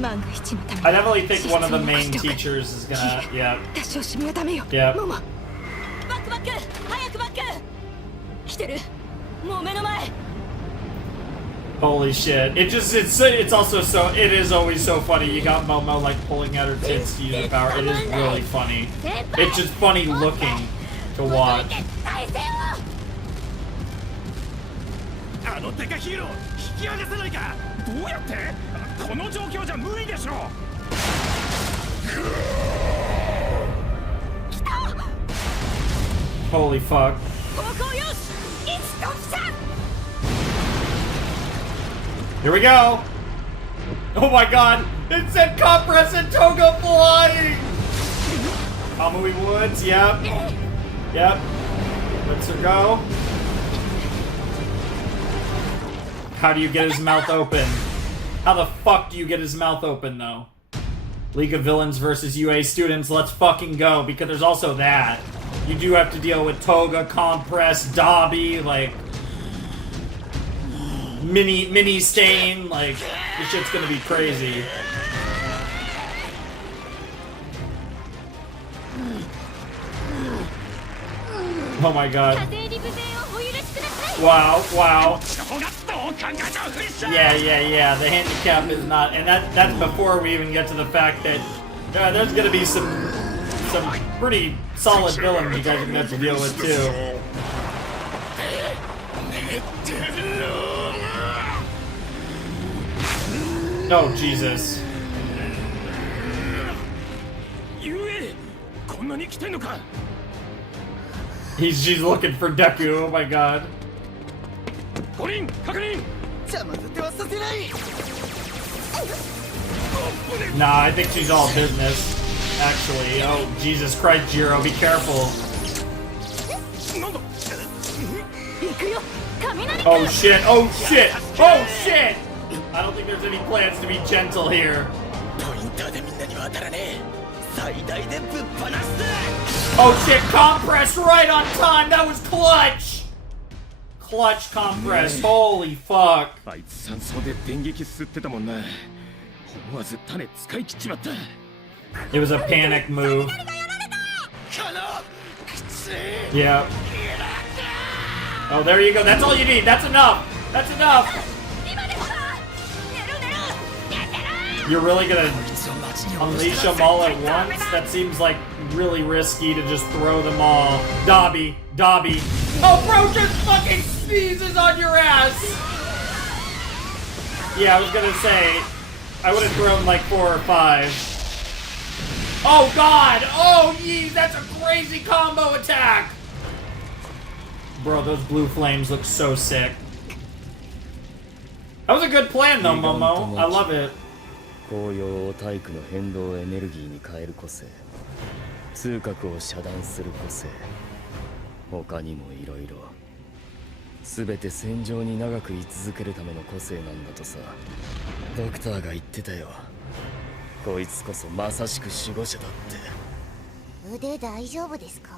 I definitely think one of the main teachers is gonna... Yeah. Yeah. Holy shit. It's also so, it is always so funny. You got Momo like pulling out her tits to use her power. It is really funny. It's just funny looking to watch. Holy fuck. Here we go! Oh my god! It said Compress and Toga flying! Kamui Woods, yep. Yep. Let's her go. How do you get his mouth open? How the fuck do you get his mouth open, though? League of Villains versus UA students, let's fucking go, because there's also that. You do have to deal with Toga, Compress, Dobby, like... Mini Stain, like, this shit's gonna be crazy. Oh my god. Wow, wow. Yeah, the handicap is not, and that's before we even get to the fact that there's gonna be some pretty solid villains you guys are gonna have to deal with too. Oh, Jesus. She's looking for Deku, oh my god. Nah, I think she's all business, actually. Oh, Jesus Christ, Jiro, be careful. Oh shit, oh shit, oh shit! I don't think there's any plans to be gentle here. Oh shit, compress right on time, that was clutch! Clutch compress, holy fuck. It was a panic move. Yeah. Oh, there you go, that's all you need, that's enough! That's enough! You're really gonna unleash them all at once? That seems like really risky to just throw them all. Dobby. Oh, bro just fucking sneezes on your ass! Yeah, I was gonna say, I would've thrown like 4 or 5. Oh god! Oh yeez, that's a crazy combo attack! Bro, those blue flames look so sick. That was a good plan though, Momo. I love it. 紅葉を体育の変動エネルギーに変える個性、痛覚を遮断する個性、他にもいろいろ。すべて戦場に長く居続けるための個性なんだとさ。ドクターが言ってたよ。こいつこそまさしく守護者だって。腕大丈夫ですか？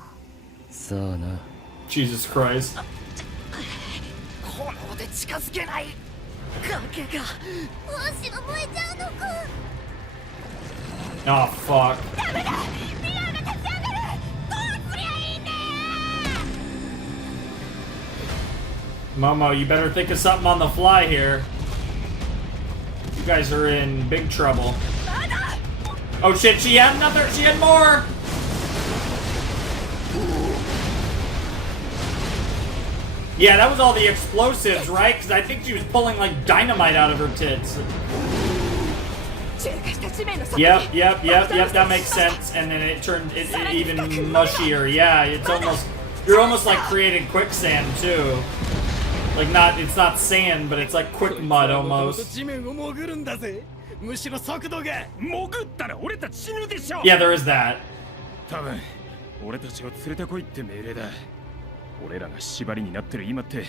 さあな。Jesus Christ. 炎で近づけない。崖が足が燃えちゃうのか。Oh fuck. ダメだ。ミラーが立ち上がる。どうすりゃいいんだよ。Momo, you better think of something on the fly here. You guys are in big trouble. Oh shit, she had another, she had more! Yeah, that was all the explosives, right? Because I think she was pulling like dynamite out of her tits. Yep, that makes sense. And then it turned it even mushier. Yeah, it's almost, you're almost like creating quicksand too. Like not, it's not sand, but it's like quick mud almost. Yeah, there is that. 俺らが縛りになってる今って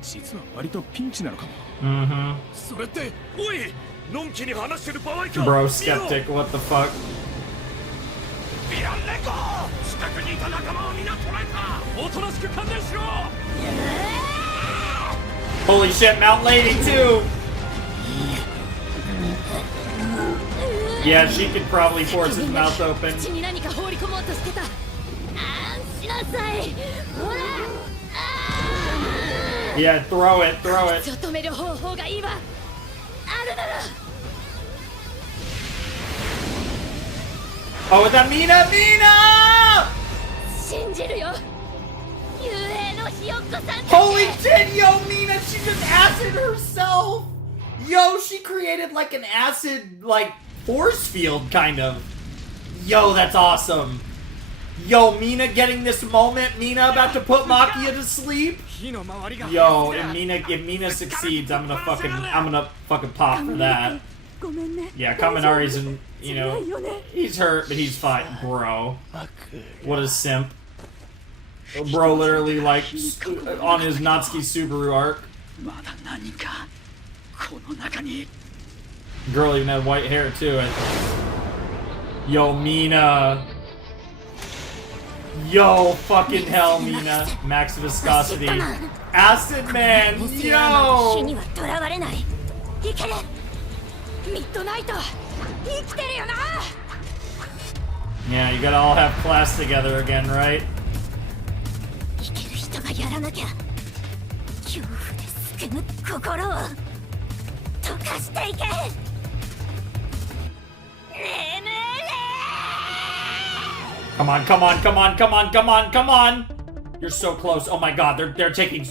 実は割とピンチなのかも。それっておい、のんきに話してる場合か。 Bro, skeptic, what the fuck? ヴィラン連合、近くにいた仲間を皆捕らえた。おとなしく観念しろ。 Holy shit, Mount Lady too. Yeah, she could probably force his mouth open. Yeah, throw it. Oh, is that Mina? Holy shit, yo, Mina, she just acid herself. Yo, she created like an acid, like, force field, kind of. Yo, that's awesome. Yo, Mina getting this moment, Mina about to put Machia to sleep. Yo, if Mina succeeds, I'm gonna fucking pop for that. Yeah, Kaminari's in, you know, he's hurt, but he's fine, bro. What a simp. Bro literally like on his Natsuki Subaru arc. Girl even had white hair too, I think. Yo, Mina. Yo, fucking hell, Mina. Max viscosity. Acid Man, yo! Yeah, you gotta all have class together again, right? Come on, come on, come on, come on, come on, come on! You're so close. Oh my god, they're taking...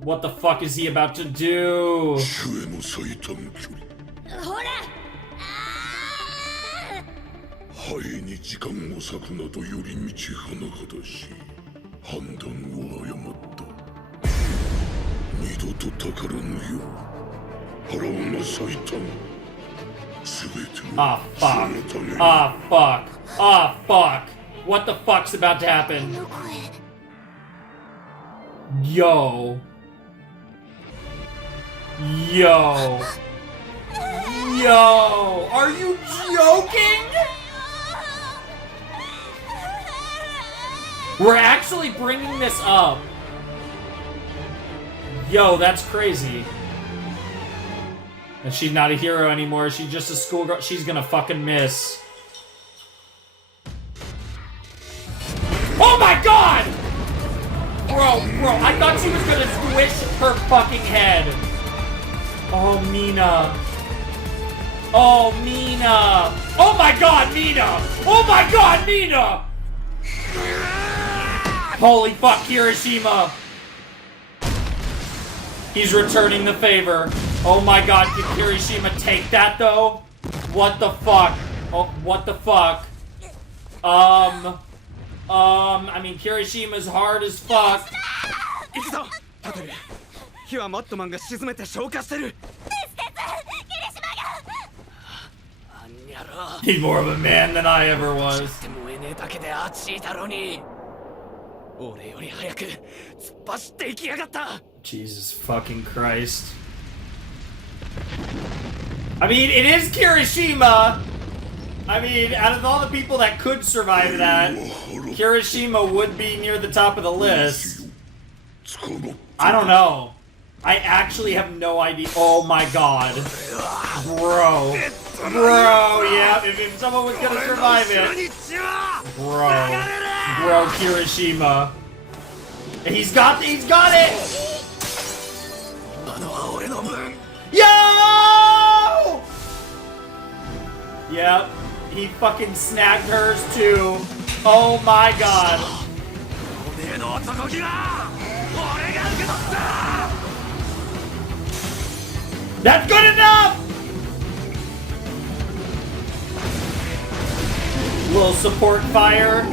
What the fuck is he about to do? 肺に時間を割くなど寄り道甚だし判断を誤った二度とたからぬよう払うな最短全ては Ah, fuck. Ah, fuck. Ah, fuck. What the fuck's about to happen? Yo. Yo. Yo. Are you joking? We're actually bringing this up. Yo, that's crazy. And she's not a hero anymore. She's just a schoolgirl. She's gonna fucking miss. Oh my god! Bro, I thought she was gonna squish her fucking head. Oh, Mina. Oh, Mina. Oh my god, Mina! Oh my god, Mina! Holy fuck, Kirishima! He's returning the favor. Oh my god, did Kirishima take that though? What the fuck? Oh, what the fuck? I mean, Kirishima's hard as fuck. He's more of a man than I ever was. Jesus fucking Christ. I mean, it is Kirishima! I mean, out of all the people that could survive that, Kirishima would be near the top of the list. I don't know. I actually have no idea. Oh my god. Bro. Bro, yeah, if someone was gonna survive it. Bro, Kirishima. He's got it! Yo! Yep, he fucking snagged hers too. Oh my god. That's good enough! Little support fire.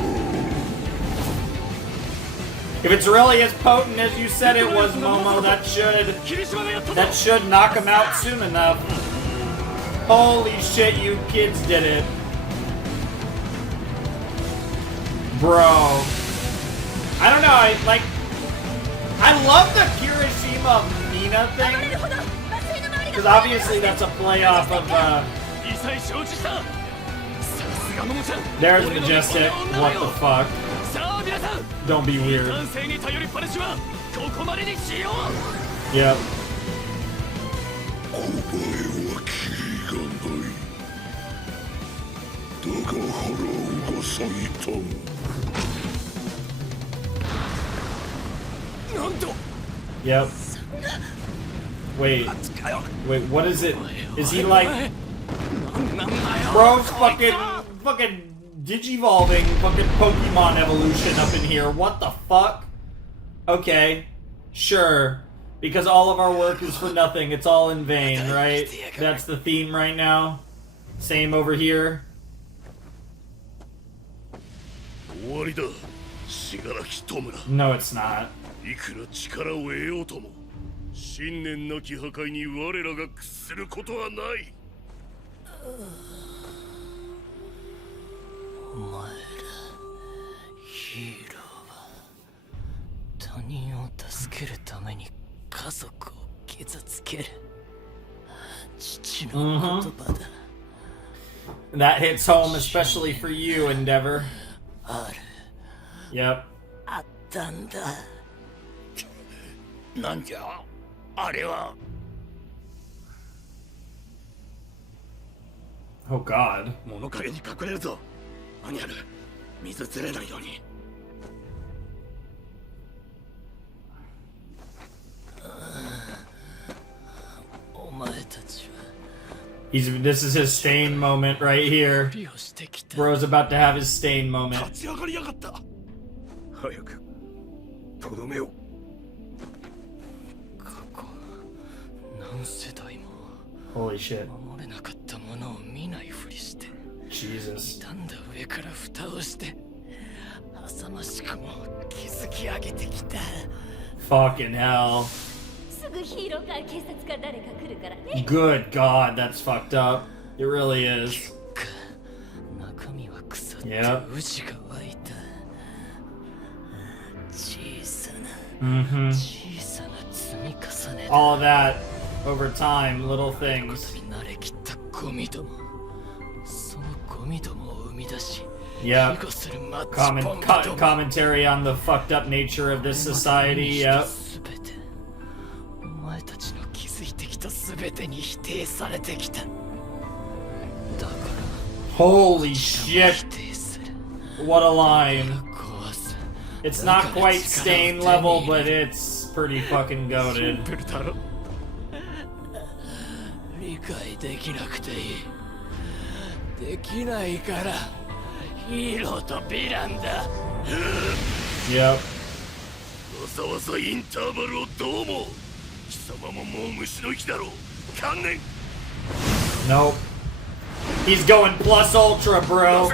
If it's really as potent as you said it was, Momo, that should knock him out soon enough. Holy shit, you kids did it. Bro. I don't know, I love the Kirishima Mina thing. Because obviously that's a playoff of, there's Majestic. What the fuck? Don't be weird. Yep. Yep. Wait, what is it? Is he like... Bro's fucking digivolving fucking Pokemon evolution up in here. What the fuck? Okay. Sure. Because all of our work is for nothing. It's all in vain, right? That's the theme right now. Same over here. No, it's not. いくら力を得ようとも信念なき破壊に我らが屈することはない。お前らヒーローは他人を助けるために家族を傷つける。That hits home especially for you, Endeavor. Yep. あったんだ。なんじゃあれは。Oh God. 物陰に隠れるぞ。アニャル、水ずれないように。お前たちは。This is his Stain moment right here. Bro's about to have his Stain moment. 立ち上がりやがった。早くとどめを。過去何世代も Holy shit. 守れなかったものを見ないふりして Jesus. 傷んだ上から蓋をして浅ましくも築き上げてきた。 Fucking hell. すぐヒーローか警察か誰か来るからね。 Good God, that's fucked up. It really is. 中身は腐って Yep. 蛆が湧いた。小さな Mm-hmm. 小さな積み重ねだ。 All of that over time, little things. 慣れきったゴミども、そのゴミどもを生み出し、 Yep. 庇護するマッチポンプども。 Commentary on the fucked up nature of this society. Yep. 全てお前たちの築いてきた全てに否定されてきた。だから Holy shit. 否定する。 What a line. 壊す。 It's not quite Stain level, but it's pretty fucking goated. 理解できなくていい。できないからヒーローとヴィランだ。Yep. わざわざインターバルをどうも。貴様ももう虫の息だろう。観念。 Nope. He's going plus ultra, bro.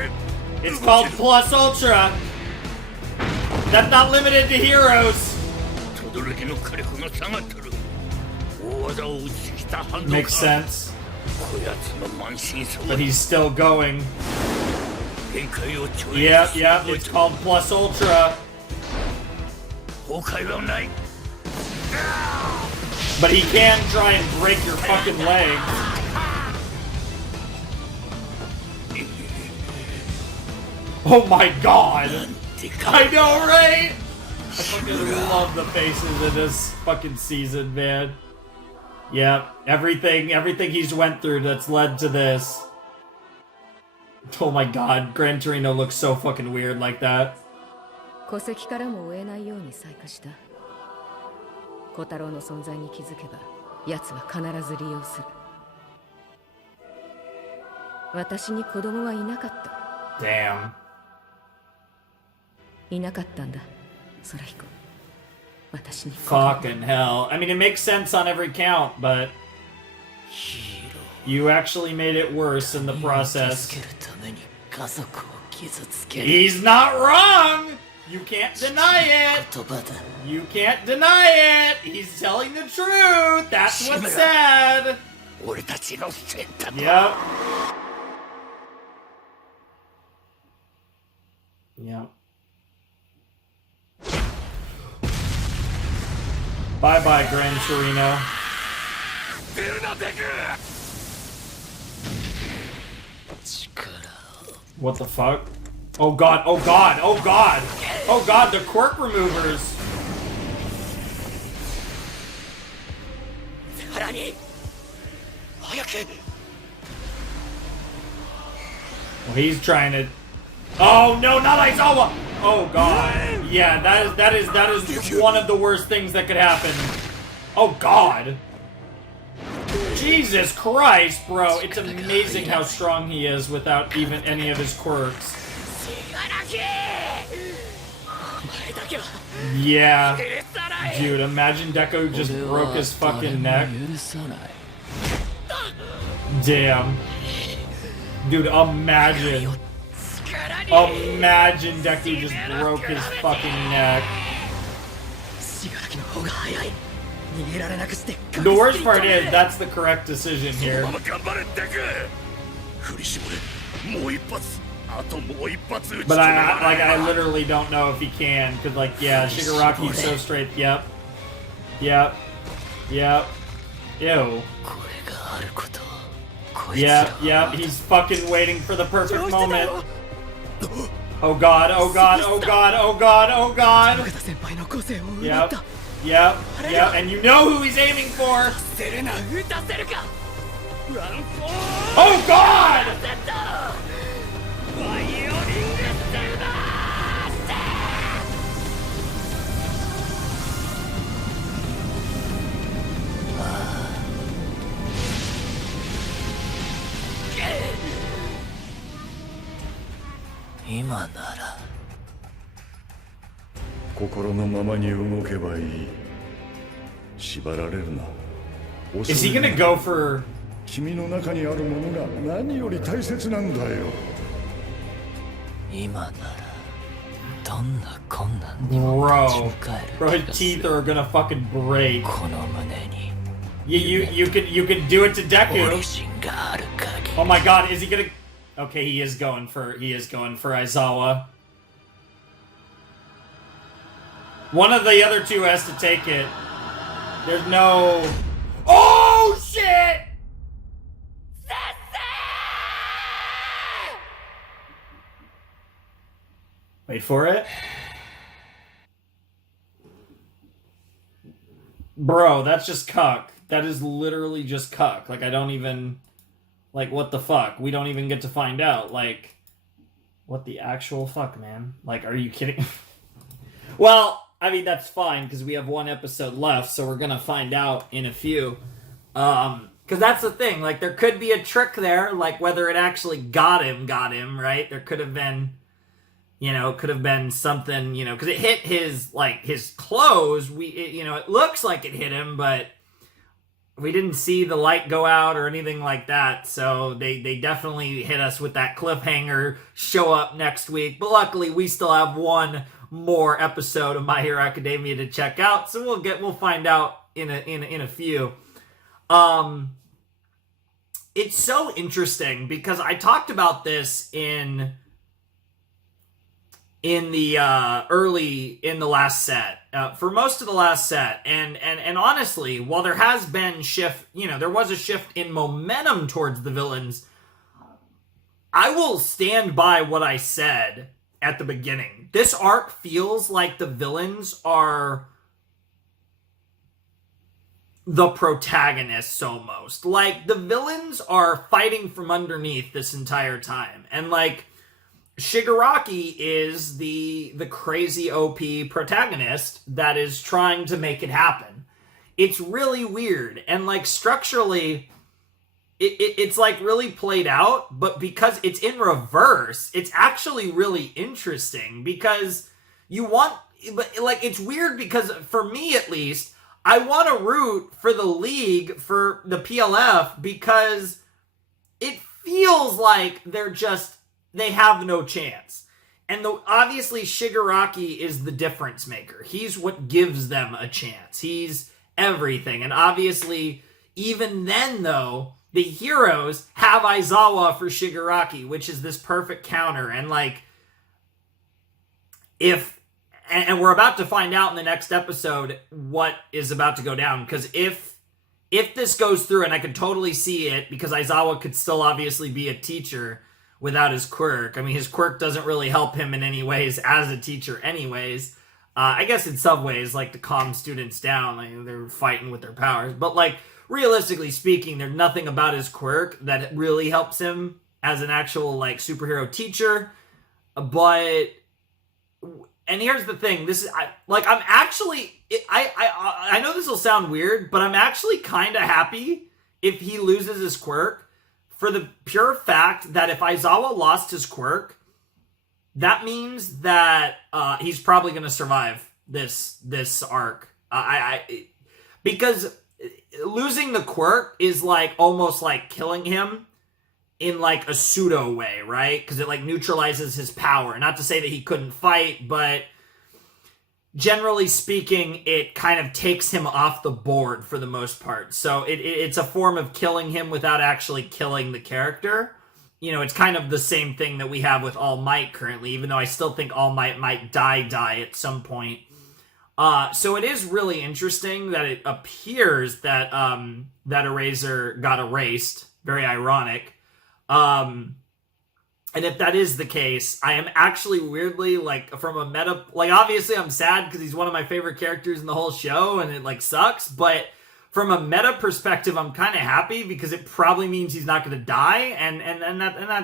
It's called plus ultra. That's not limited to heroes. 轟の火力が下がってる。大技を打ちきた反動か。 Makes sense. こやつの満身創 But he's still going. 限界を超 Yep, yep. It's called plus ultra. 崩壊はない。 But he can try and break your fucking legs. Oh my God. I know, right? I fucking love the faces in this fucking season, man. Yep, everything he's went through that's led to this. Oh my God, Gran Torino looks so fucking weird like that. 戸籍からも追えないように細化した。小太郎の存在に気づけば、奴は必ず利用する。私に子供はいなかった。Damn. いなかったんだ、空彦。私に。 Fucking hell. I mean, it makes sense on every count, but you actually made it worse in the process. He's not wrong! You can't deny it! You can't deny it! He's telling the truth! That's what's sad! Yep. Yep. Bye-bye, Gran Torino. What the fuck? Oh God, oh God, oh God! Oh God, the quirk removers! Well, he's trying to... Oh no, not Aizawa! Oh God. Yeah, that is one of the worst things that could happen. Oh God. Jesus Christ, bro. It's amazing how strong he is without even any of his quirks. Yeah. Dude, imagine Deku just broke his fucking neck. Damn. Dude, imagine. Imagine Deku just broke his fucking neck. The worst part is, that's the correct decision here. But I literally don't know if he can, because like, yeah, Shigaraki's so straight, yep. Yep. Yep. Ew. Yeah, he's fucking waiting for the perfect moment. Oh god, oh god, oh god, oh god, oh god. Yep, and you know who he's aiming for. Oh god! Is he gonna go for... 君の中にあるものが何より大切なんだよ。今ならどんな困難 Bro, his teeth are gonna fucking break. You can do it to Deku. Oh my god, is he gonna... Okay, he is going for Aizawa. One of the other two has to take it. There's no... Oh shit! Wait for it. Bro, that's just cuck. That is literally just cuck. Like, I don't even... Like, what the fuck? We don't even get to find out. Like, what the actual fuck, man? Like, are you kidding? Well, I mean, that's fine, because we have one episode left, so we're gonna find out in a few. Because that's the thing. Like, there could be a trick there, like, whether it actually got him, right? There could have been... You know, could have been something, you know, because it hit his, like, his clothes. It looks like it hit him, but we didn't see the light go out or anything like that. So they definitely hit us with that cliffhanger, show up next week. But luckily, we still have one more episode of My Hero Academia to check out. So we'll find out in a few. It's so interesting because I talked about this in the last set, for most of the last set, and honestly, while there has been there was a shift in momentum towards the villains, I will stand by what I said at the beginning. This arc feels like the villains are the protagonists almost. Like, the villains are fighting from underneath this entire time, and like, Shigaraki is the crazy OP protagonist that is trying to make it happen. It's really weird, and like structurally, it's like really played out, but because it's in reverse, it's actually really interesting because it's weird because for me at least, I want to root for the League, for the PLF, because it feels like they have no chance. And obviously Shigaraki is the difference maker. He's what gives them a chance. He's everything. And obviously, even then though, the heroes have Aizawa for Shigaraki, which is this perfect counter. And like, and we're about to find out in the next episode what is about to go down. Because if this goes through, and I could totally see it, because Aizawa could still obviously be a teacher without his quirk. I mean, his quirk doesn't really help him in any ways as a teacher anyways. I guess in some ways, like, to calm students down, like, they're fighting with their powers. But, like, realistically speaking, there's nothing about his quirk that really helps him as an actual, like, superhero teacher. But, and here's the thing, I know this will sound weird, but I'm actually kind of happy if he loses his quirk, for the pure fact that if Aizawa lost his quirk, that means that he's probably going to survive this arc. Because losing the quirk is like almost like killing him in like a pseudo way, right? Because it like neutralizes his power. Not to say that he couldn't fight, but generally speaking, it kind of takes him off the board for the most part. So it's a form of killing him without actually killing the character. You know, it's kind of the same thing that we have with All Might currently, even though I still think All Might might die at some point. So it is really interesting that it appears that that Eraser got erased. Very ironic. And if that is the case, I am actually weirdly, like, from a meta... Like, obviously I'm sad because he's one of my favorite characters in the whole show, and it, like, sucks. But from a meta perspective, I'm kind of happy because it probably means he's not going to die, and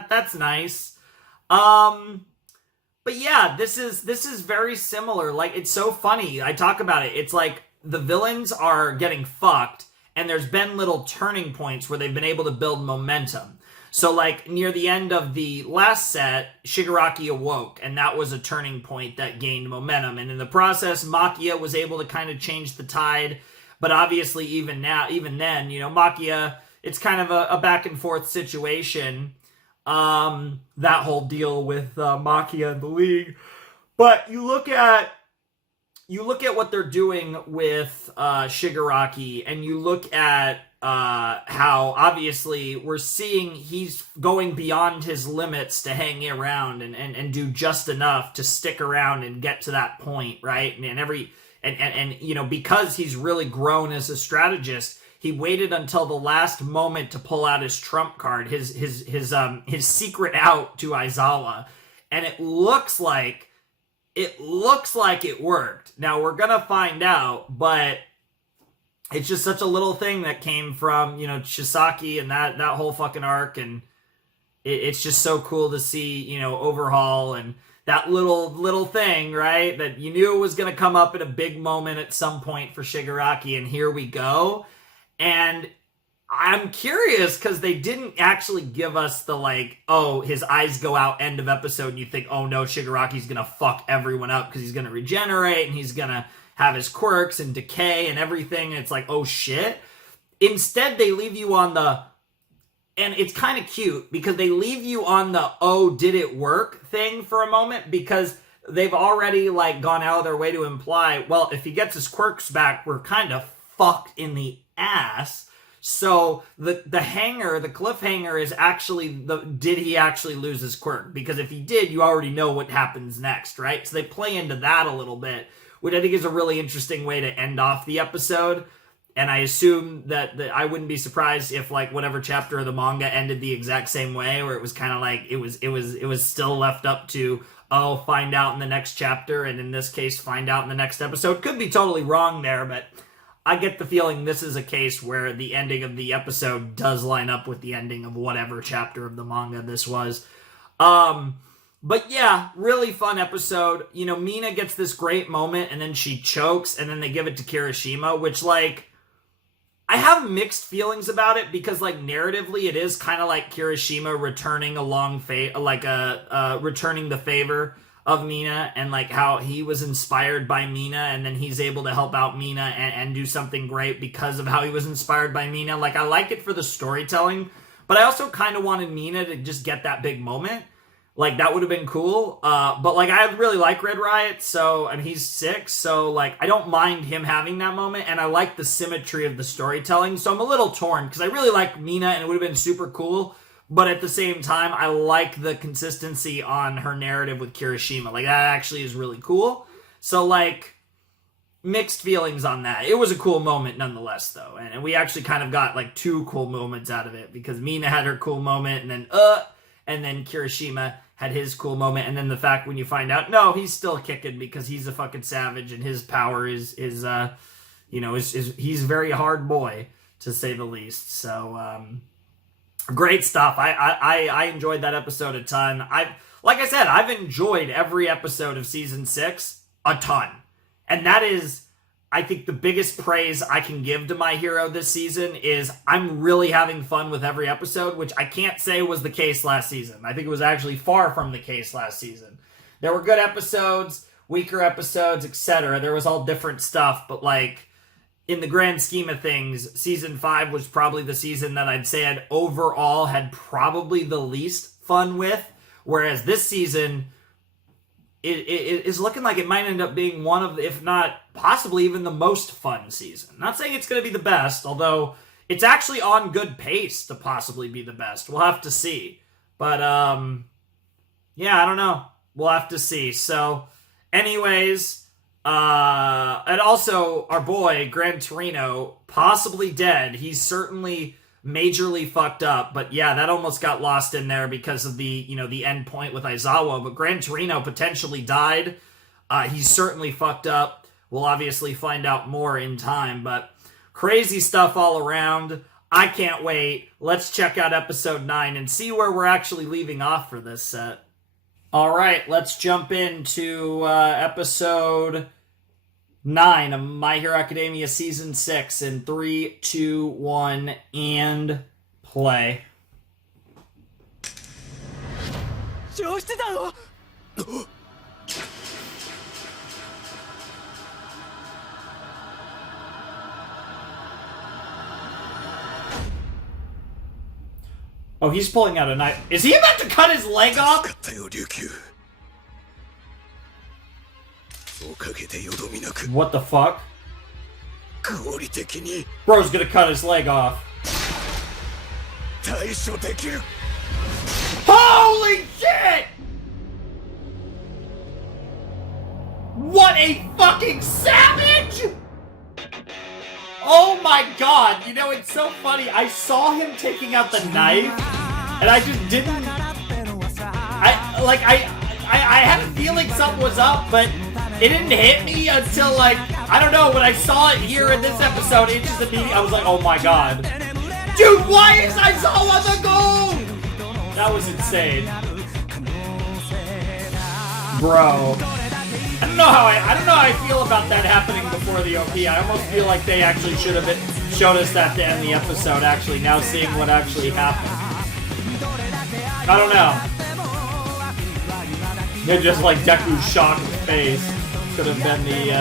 that's nice. But yeah, this is very similar. Like, it's so funny. I talk about it. It's like the villains are getting fucked, and there's been little turning points where they've been able to build momentum. So, like, near the end of the last set, Shigaraki awoke, and that was a turning point that gained momentum. And in the process, Machia was able to kind of change the tide. But obviously, even then, you know, Machia, it's kind of a back-and-forth situation. That whole deal with Machia and the League. But you look at what they're doing with Shigaraki, and you look at how obviously we're seeing he's going beyond his limits to hang around and do just enough to stick around and get to that point, right? And you know, because he's really grown as a strategist, he waited until the last moment to pull out his trump card, his secret out to Aizawa, and it looks like it worked. Now we're gonna find out, but it's just such a little thing that came from, you know, Chisaki and that whole fucking arc, and it's just so cool to see, you know, Overhaul and that little thing, right? That you knew it was going to come up at a big moment at some point for Shigaraki, and here we go. And I'm curious because they didn't actually give us the, like, oh, his eyes go out end of episode, and you think, oh no, Shigaraki's going to fuck everyone up because he's going to regenerate, and he's going to have his quirks and decay and everything, and it's like, oh shit. Instead, they leave you on the... And it's kind of cute because they leave you on the, oh, did it work thing for a moment, because they've already, like, gone out of their way to imply, well, if he gets his quirks back, we're kind of fucked in the ass. So the cliffhanger is actually did he actually lose his quirk? Because if he did, you already know what happens next, right? So they play into that a little bit, which I think is a really interesting way to end off the episode. And I assume that I wouldn't be surprised if, like, whatever chapter of the manga ended the exact same way, where it was kind of like it was still left up to, oh, find out in the next chapter, and in this case, find out in the next episode. Could be totally wrong there, but I get the feeling this is a case where the ending of the episode does line up with the ending of whatever chapter of the manga this was. But yeah, really fun episode. You know, Mina gets this great moment, and then she chokes, and then they give it to Kirishima, which, like, I have mixed feelings about it because, like, narratively, it is kind of like Kirishima returning returning the favor of Mina, and, like, how he was inspired by Mina, and then he's able to help out Mina and do something great because of how he was inspired by Mina. Like, I like it for the storytelling, but I also kind of wanted Mina to just get that big moment. Like, that would have been cool. But, like, I really like Red Riot, and he's 6, so, like, I don't mind him having that moment, and I like the symmetry of the storytelling, so I'm a little torn, because I really like Mina, and it would have been super cool, but at the same time, I like the consistency on her narrative with Kirishima. Like, that actually is really cool. So, like, mixed feelings on that. It was a cool moment nonetheless, though, and we actually kind of got, like, 2 cool moments out of it, because Mina had her cool moment, and then Kirishima had his cool moment, and then the fact when you find out, no, he's still kicking because he's a fucking savage, and his power is he's a very hard boy, to say the least. So, great stuff. I enjoyed that episode a ton. Like I said, I've enjoyed every episode of season 6 a ton, and that is, I think, the biggest praise I can give to My Hero this season is I'm really having fun with every episode, which I can't say was the case last season. I think it was actually far from the case last season. There were good episodes, weaker episodes, etc. There was all different stuff, but, like, in the grand scheme of things, season 5 was probably the season that I'd say I'd overall had probably the least fun with, whereas this season, it is looking like it might end up being one of, if not possibly even the most fun season. Not saying it's going to be the best, although it's actually on good pace to possibly be the best. We'll have to see. But, yeah, I don't know. We'll have to see. So, anyways, And also, our boy, Gran Torino, possibly dead. He's certainly majorly fucked up, but yeah, that almost got lost in there because of the, the end point with Aizawa, but Gran Torino potentially died. He's certainly fucked up. We'll obviously find out more in time, but crazy stuff all around. I can't wait. Let's check out episode 9 and see where we're actually leaving off for this set. Alright, let's jump into episode 9 of My Hero Academia Season 6 in 3, 2, 1, and play. Oh, he's pulling out a knife. Is he about to cut his leg off? What the fuck? Bro's gonna cut his leg off. Holy shit! What a fucking savage! Oh my god, it's so funny. I saw him taking out the knife, and I just didn't... I had a feeling something was up, but it didn't hit me until, I don't know, when I saw it here in this episode, it just immediately, I was like, oh my god. Dude, why is Aizawa the goal? That was insane. Bro. I don't know how I feel about that happening before the OP. I almost feel like they actually should have showed us that to end the episode, actually, now seeing what actually happened. I don't know. They're just like Deku's shock in the face. Could have been the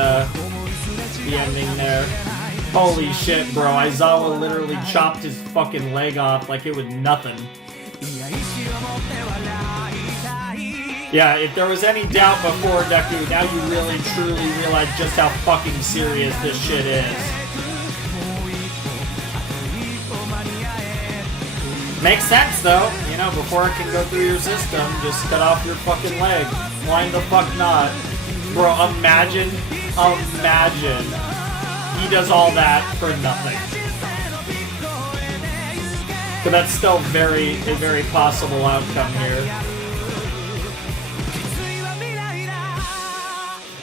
ending there. Holy shit, bro. Aizawa literally chopped his fucking leg off like it was nothing. Yeah, if there was any doubt before, Deku, now you really, truly realize just how fucking serious this shit is. Makes sense, though. Before it can go through your system, just cut off your fucking leg. Why the fuck not? Bro, imagine. He does all that for nothing. But that's still a very possible outcome here.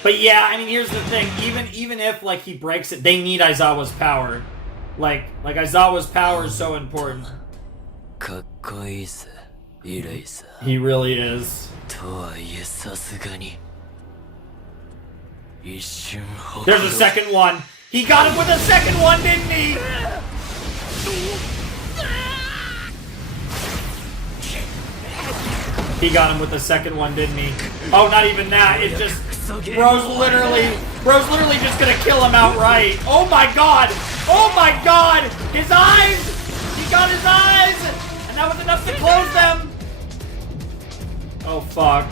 But yeah, I mean, here's the thing. Even if he breaks it, they need Aizawa's power. Like Aizawa's power is so important. He really is. There's a second one. He got him with a second one, didn't he? He got him with the second one, didn't he? Oh, not even that. It just... Bro's literally just gonna kill him outright. Oh my god! Oh my god! His eyes! He got his eyes! And that was enough to close them! Oh fuck.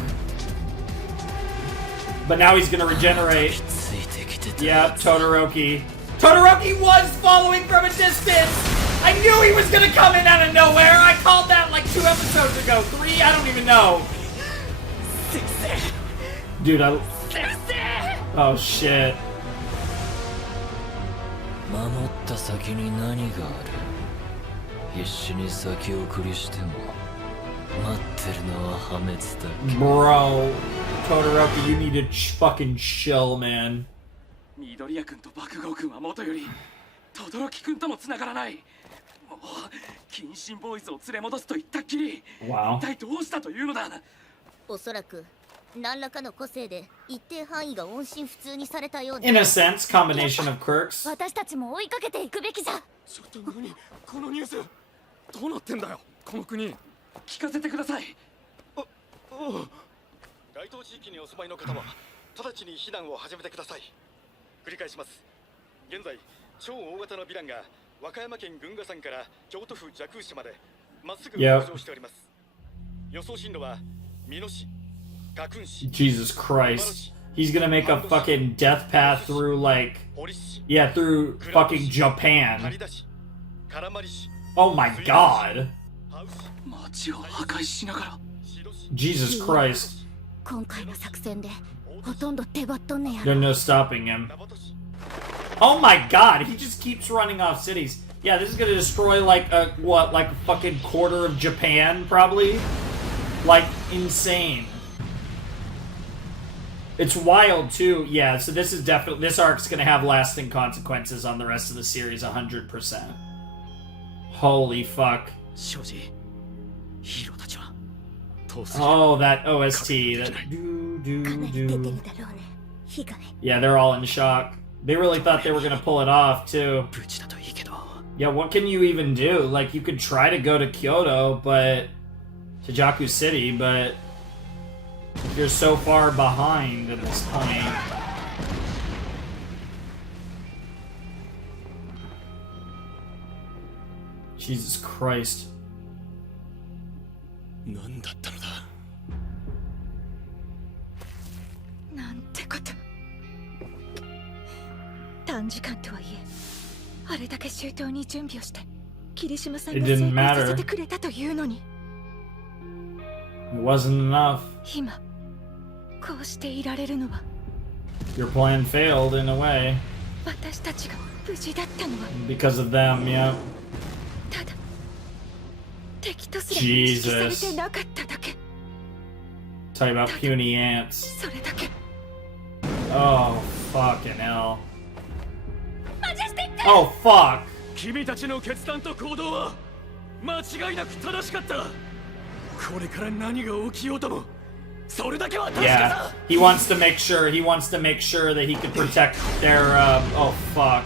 But now he's gonna regenerate. Yep, Todoroki. Todoroki was following from a distance! I knew he was gonna come in out of nowhere! I called that 2 episodes ago. 3? I don't even know. Dude, oh shit. Bro, Todoroki, you need to fucking chill, man. 緑谷君と爆豪君はもとより轟君とも繋がらない。もう謹慎ボーイズを連れ戻すと言ったっきり。一体どうしたというのだ。おそらく何らかの個性で一定範囲が音信不通にされたようだ。 In a sense, combination of quirks. 私たちも追いかけていくべきじゃ。ちょっと何このニュースどうなってんだよこの国。聞かせてください。該当地域にお住まいの方は直ちに避難を始めてください。繰り返します。現在超大型のヴィランが和歌山県群馬山から京都府蛇空市までまっすぐ北上しております。予想進路は美濃市、架空市。 Jesus Christ. He's gonna make a fucking death path through through fucking Japan. Oh my god. Jesus Christ. 今回の作戦で There's no stopping him. Oh my god, he just keeps running off cities. Yeah, this is gonna destroy like a fucking quarter of Japan, probably. Like, insane. It's wild too. Yeah, so this is definitely, this arc's gonna have lasting consequences on the rest of the series 100%. Holy fuck. Oh, that OST. That do. Yeah, they're all in shock. They really thought they were gonna pull it off too. Yeah, what can you even do? Like, you could try to go to Kyoto, but to Jaku City, but you're so far behind at this point. Jesus Christ. It didn't matter. It wasn't enough. Your plan failed in a way. Because of them, yeah. Jesus. Talking about puny ants. Oh, fucking hell. Oh, fuck. 君たちの決断と行動は間違いなく正しかった。これから何が起きようともそれだけは確かだ。 Yeah, he wants to make sure that he could protect their oh fuck.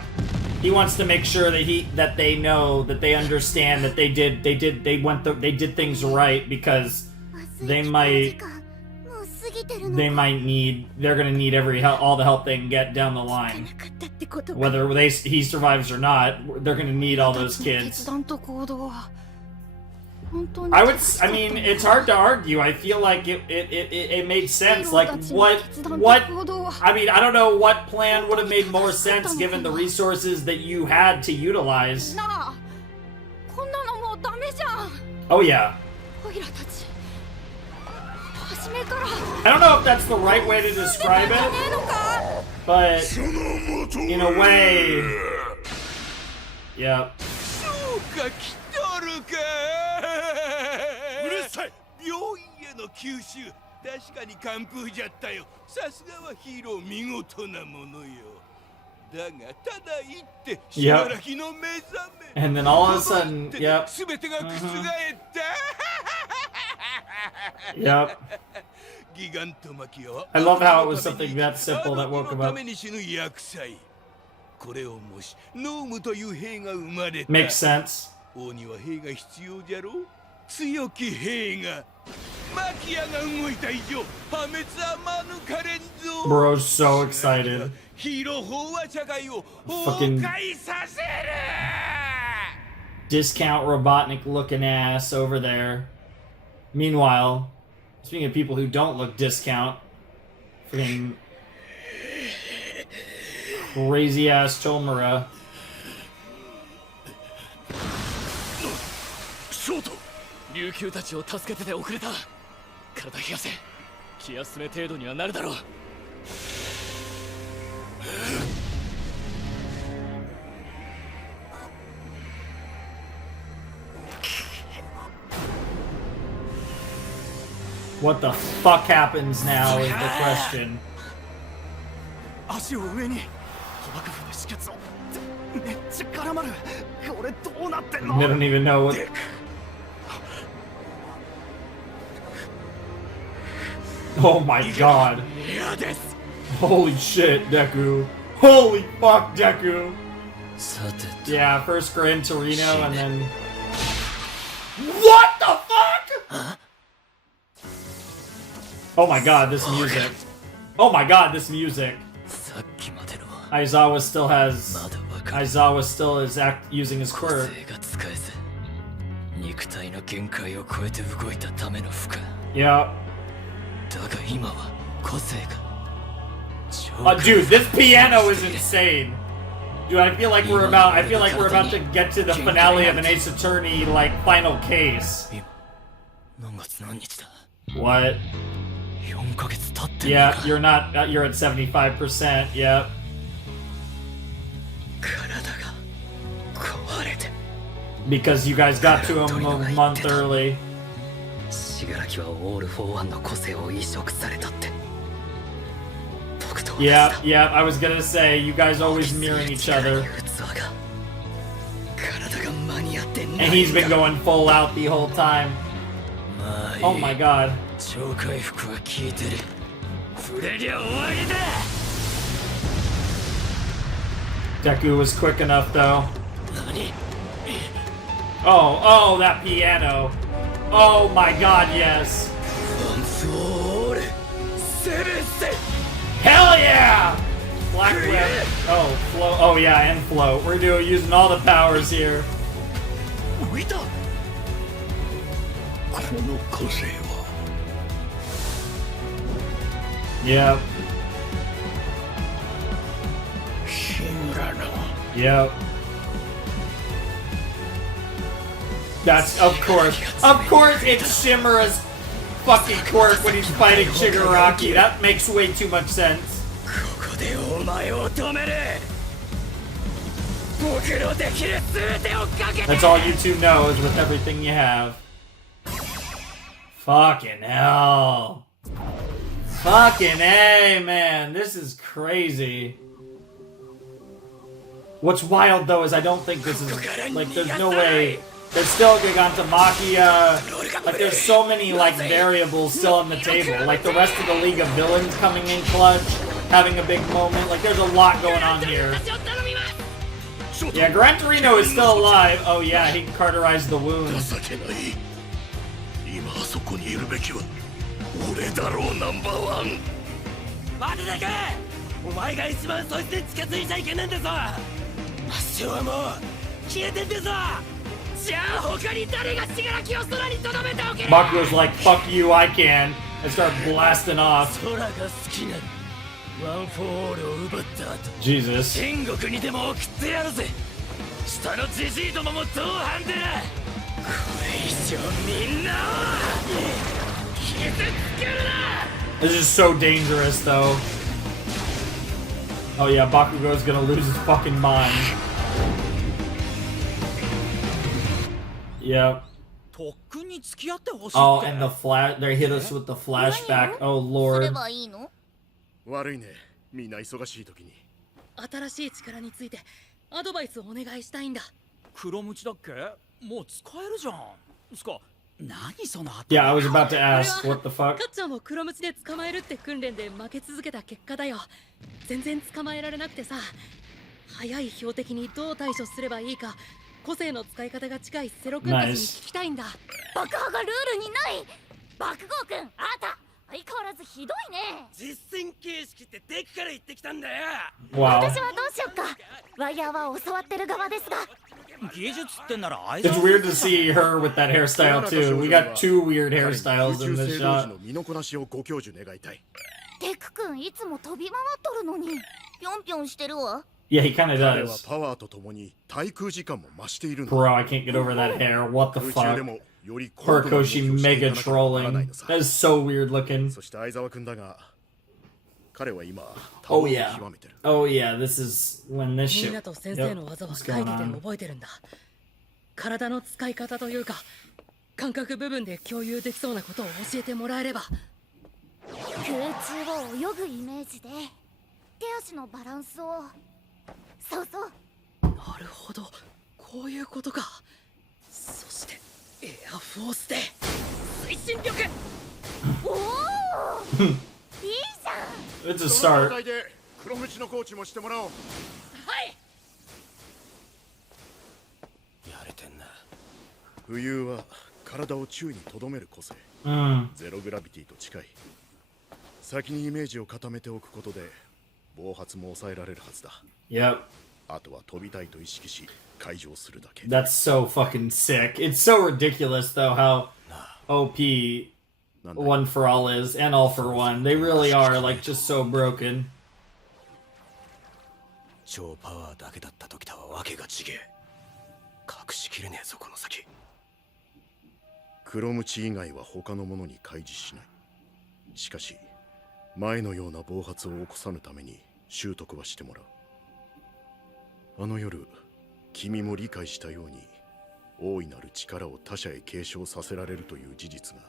He wants to make sure that they know, that they understand that they did things right, because they're gonna need all the help they can get down the line. Whether he survives or not, they're gonna need all those kids. I mean, it's hard to argue. I feel like it made sense. Like, what, I mean, I don't know what plan would have made more sense given the resources that you had to utilize. Oh yeah. I don't know if that's the right way to describe it, but in a way, yeah. うるさい。病院への吸収、確かに完封じゃったよ。さすがはヒーロー、見事なものよ。だがただ言ってしばらきの目覚め。 And then all of a sudden, yep. 全てが覆った。Yep. I love how it was something that simple that woke him up. Makes sense. Bro's so excited. Fucking discount Robotnik looking ass over there. Meanwhile, speaking of people who don't look discount, freaking crazy ass Tomura. What the fuck happens now is the question. They don't even know what... Oh my god. Holy shit, Deku. Holy fuck, Deku. Yeah, first Gran Torino and then... What the fuck?! Oh my god, this music. Oh my god, this music. Aizawa still is using his quirk. Yeah. Dude, this piano is insane. Dude, I feel like we're about to get to the finale of an Ace Attorney, like, final case. What? Yeah, you're not. You're at 75%. Yep. Because you guys got to him a month early. 死柄木はオール・フォー・ワンの個性を移植されたって。 Yeah, yeah, I was gonna say, you guys always mirroring each other. And he's been going full out the whole time. Oh my god. Deku was quick enough though. Oh, that piano. Oh my god, yes. Hell yeah! Black Whip. Oh, flow. Oh yeah, and float. We're using all the powers here. Yep. Yep. That's of course it's Shimura's fucking quirk when he's fighting Shigaraki. That makes way too much sense. That's all you two know is with everything you have. Fucking hell. Fucking A, man. This is crazy. What's wild though is I don't think this is like there's no way. There's still Gigantomachia. Like there's so many like variables still on the table. Like the rest of the League of Villains coming in clutch, having a big moment. Like there's a lot going on here. Yeah, Gran Torino is still alive. Oh yeah, he cauterized the wound. Bakugo's like, fuck you, I can, and start blasting off. Jesus. This is so dangerous, though. Oh yeah, Bakugo's gonna lose his fucking mind. Yep. Oh, and the flash, they hit us with the flashback. Oh lord. 悪いね、みんな忙しい時に。新しい力についてアドバイスをお願いしたいんだ。黒ムチだっけ？もう使えるじゃん。つか、何その Yeah, I was about to ask, what the fuck? カッちゃんを黒ムチで捕まえるって訓練で負け続けた結果だよ。全然捕まえられなくてさ。速い標的にどう対処すればいいか、個性の使い方が近いセロ君たちに聞きたいんだ。爆破がルールにない。爆豪君、あなた相変わらずひどいね。実戦形式ってデクから言ってきたんだよ。私はどうしよっか。ワイヤーは教わってる側ですが。技術ってなら It's weird to see her with that hairstyle too. We got two weird hairstyles in this shot. 身のこなしをご教授願いたい。デク君いつも飛び回っとるのにぴょんぴょんしてるわ。Yeah, he kind of 彼は does. パワーとともに滞空時間も増しているんだ。 Bro, I can't get over that hair. What the 空中で fuck? もより高度な動きを Horikoshi してい mega かなければならない trolling. のさ。 That is so weird looking. そして相沢君だが、彼は今、 Oh yeah. Oh yeah, this is when this みん shit. なと先生の技は What's 会 going 議で on? 覚えてるんだ。体の使い方というか、感覚部分で共有できそうなことを教えてもらえれば。空中を泳ぐイメージで手足のバランスを。そうそう。なるほど、こういうことか。そしてエアフォースで推進力。おおいいじゃん。 It's a start. で黒ムチのコーチもしてもらおう。はい。やれてんな。浮遊は体を宙に留める個性。ゼログラビティと近い。先にイメージを固めておくことで暴発も抑えられるはずだ。Yep. あとは飛びたいと意識し解錠するだけ。 That's so fucking sick. It's so ridiculous though how OP One for All is and All for One. They really are like just so broken. 超パワーだけだった時とはわけが違え。隠しきれねえぞこの先。黒ムチ以外は他のものに開示しない。しかし前のような暴発を起こさぬために習得はしてもらう。あの夜君も理解したように大いなる力を他者へ継承させられるという事実が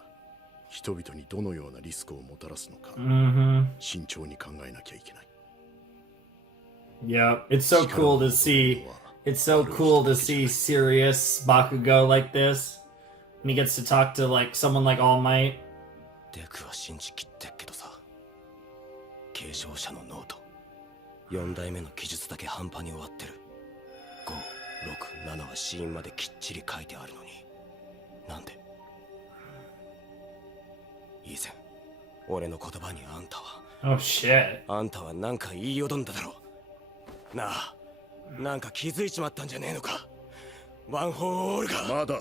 人々にどのようなリスクをもたらすのか慎重に考えなきゃいけない。 Yeah, it's so cool to see. It's so cool to see serious Bakugo like this. And he gets to talk to like someone like All Might. デクは信じきってっけどさ、継承者のノート4代目の記述だけ半端に終わってる。5、6、7は死因まできっちり書いてあるのに、なんで？以前俺の言葉にあんたは Oh shit. あんたはなんか言いよどんだだろうなあ。なんか気づいちまったんじゃねえのか。ワン・フォー・オールがまだ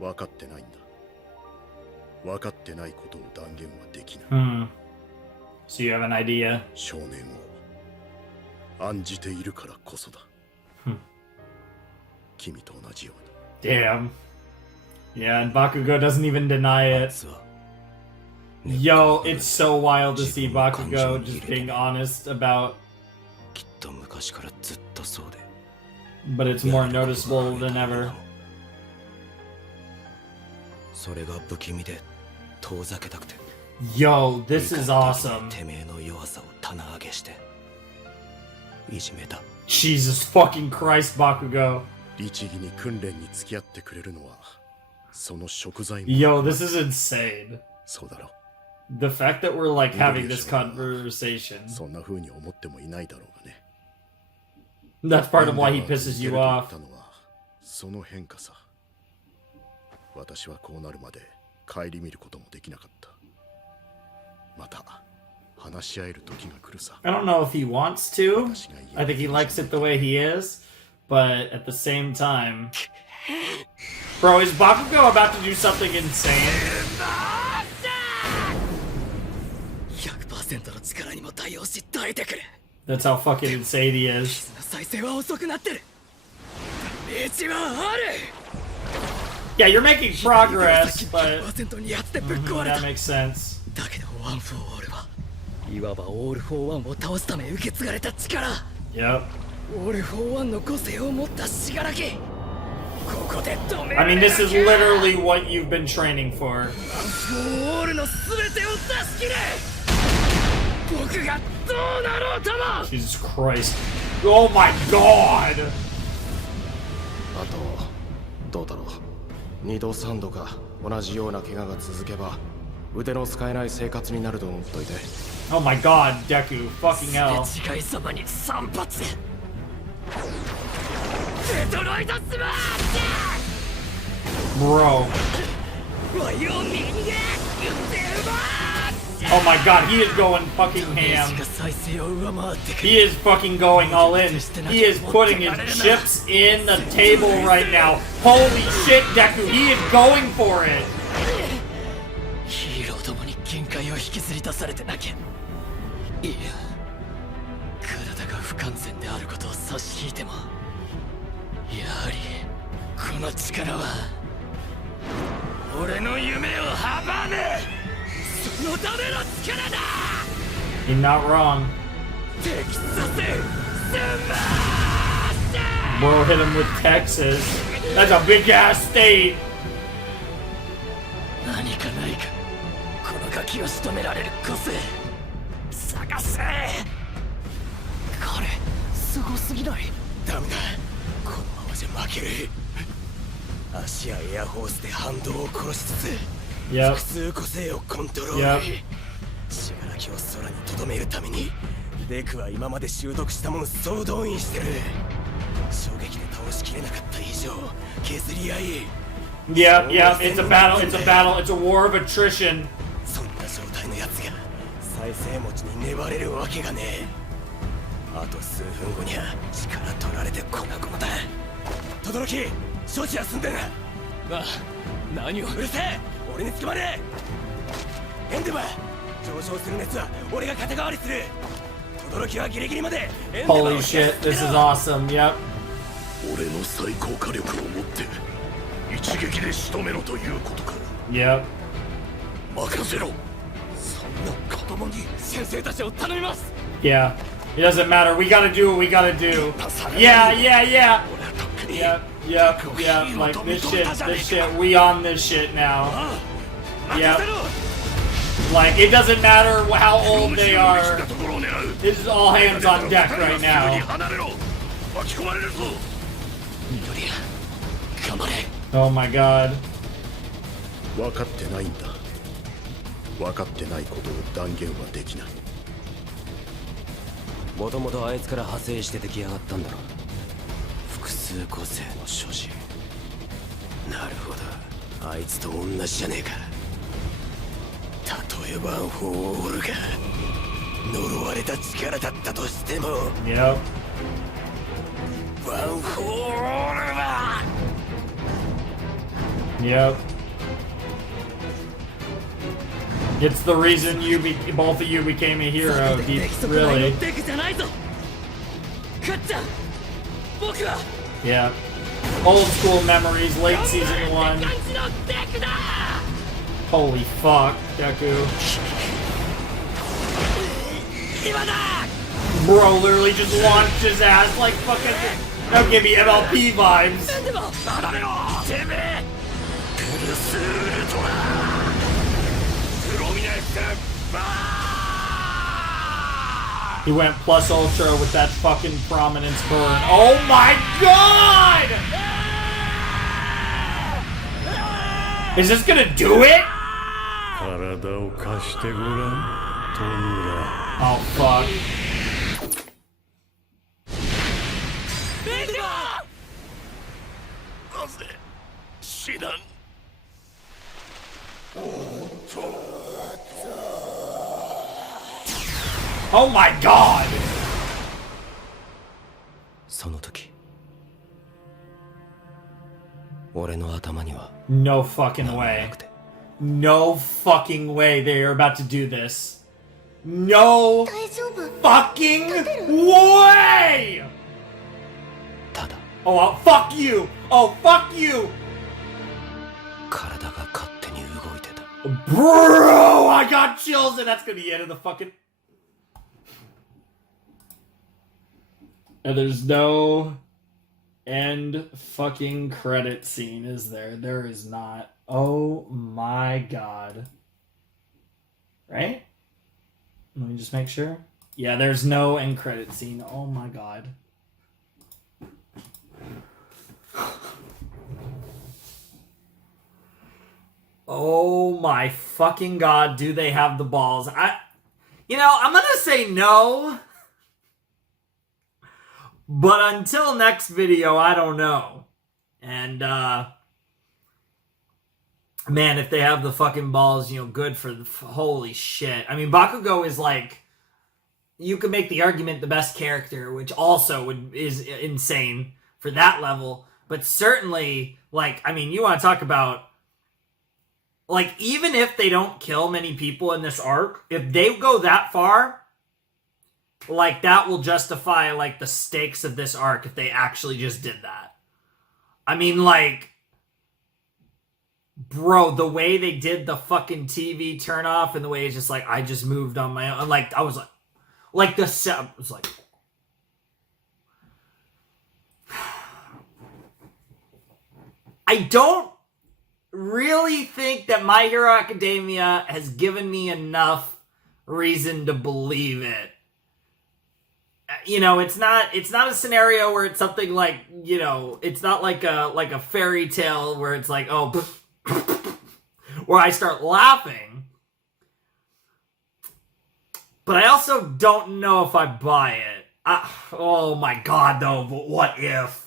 分かってないんだ。分かってないことを断言はできない。So you have an idea? 少年を案じているからこそだ。君と同じように。 Damn. Yeah, and Bakugo doesn't even deny it. Yo, it's so wild to see Bakugo just being honest about. But it's more noticeable than ever. Yo, this is awesome. Jesus fucking Christ, Bakugo. Yo, this is insane. The fact that we're like having this conversation. That's part of why he pisses you off. その変化さ。私はこうなるまで顧みることもできなかった。また話し合える時が来るさ。I don't know if he wants to. I think he likes it the way he is, but at the same time, bro, is Bakugo about to do something insane? 100% の力にも対応し耐えてくれ。 That's how fucking insane he is. 再生は遅くなってる。ダメージはある。 Yeah, you're making progress, but that makes sense. だけどワン・フォー・オールはいわばオール・フォー・ワンを倒すため受け継がれた力。 Yep. オール・フォー・ワンの個性を持った死柄木。ここで止めら I れ mean, な this is きゃ。 literally what you've been training for. ワン・フォー・オールの全てを出し切れ。僕がどうなろうとも。 Jesus Christ. Oh my god! あとどうだろう。2度3度か同じような怪我が続けば腕の使えない生活になると思っといて。 Oh my god, Deku, fucking hell. 近いそばに3発。デトロイトスマッシュ。 Bro. ワイオミング。 Oh my god, he is going fucking ham. He is fucking going all in. He is putting his chips in the table right now. Holy shit, Deku, he is going for it. ヒーローどもに限界を引きずり出されてなきゃ。いや、体が不完全であることを差し引いても、やはりこの力は俺の夢を阻む。 そのための力だ。 You're not wrong. Bro hit him with Texas. That's a big ass state. 何かないか。このガキを仕留められる個性探せ。これすごすぎない？ダメだ。このままじゃ負ける。足やエアホースで反動を殺しつつ。 Yep. 複数個性をコントロール。死柄木を空に留めるためにデクは今まで習得したもの総動員してる。衝撃で倒しきれなかった以上削り合い。Yeah, yeah, it's a battle, it's a battle, it's a war of attrition. そんな状態のやつが再生持ちに粘れるわけがねえ。あと数分後には力取られて粉々だ。轟、処置は済んでる。ああ、何を。うるせえ。 俺に捕まれ。エンデバー、上昇する熱は俺が肩代わりする。轟はギリギリまで。Holy shit, this is awesome. Yep. 俺の最高火力を持って一撃で仕留めろということか。Yep. Yeah. It doesn't matter. We gotta do what we gotta do. Yeah. Yep. Like, this shit, we on this shit now. Yep. Like, it doesn't matter how old they are. This is all hands on deck right now. Oh my god. 分かってないんだ。分かってないことを断言はできない。もともとあいつから派生して出来上がったんだろ。複数個性の所持。なるほど。あいつと同じじゃねえか。たとえワン・フォー・オールが呪われた力だったとしても。Yep. ワン・フォー・オールは。Yep. It's the reason both of you became a hero, really. Yeah. Old school memories, late season 1. Holy fuck, Deku. Bro literally just launched his ass like fucking... That give me MLP vibes. He went plus ultra with that fucking prominence burn. Oh my god! Is this gonna do it? Oh fuck. Oh my god! その時、俺の頭には No fucking way. No fucking way they are about to do this. No fucking way! Oh, well, fuck you! Oh, fuck you! Bro, I got chills and that's gonna be the end of the fucking... And there's no end fucking credit scene, is there? There is not. Oh my god. Right? Let me just make sure. Yeah, there's no end credit scene. Oh my god. Oh my fucking god, do they have the balls? You know, I'm gonna say no. But until next video, I don't know. And, man, if they have the fucking balls, you know, good for the... Holy shit. I mean, Bakugo is like... You could make the argument the best character, which also is insane for that level. But certainly, like, I mean, you want to talk about... Like, even if they don't kill many people in this arc, if they go that far... Like, that will justify, like, the stakes of this arc if they actually just did that. I mean, like... Bro, the way they did the fucking TV turn off and the way it's just like, I just moved on my own. Like, I was like... Like, the set was like... I don't really think that My Hero Academia has given me enough reason to believe it. You know, it's not a scenario where it's something like, you know, it's not like a fairy tale where it's like, oh, where I start laughing. But I also don't know if I buy it. Oh my god, though, but what if?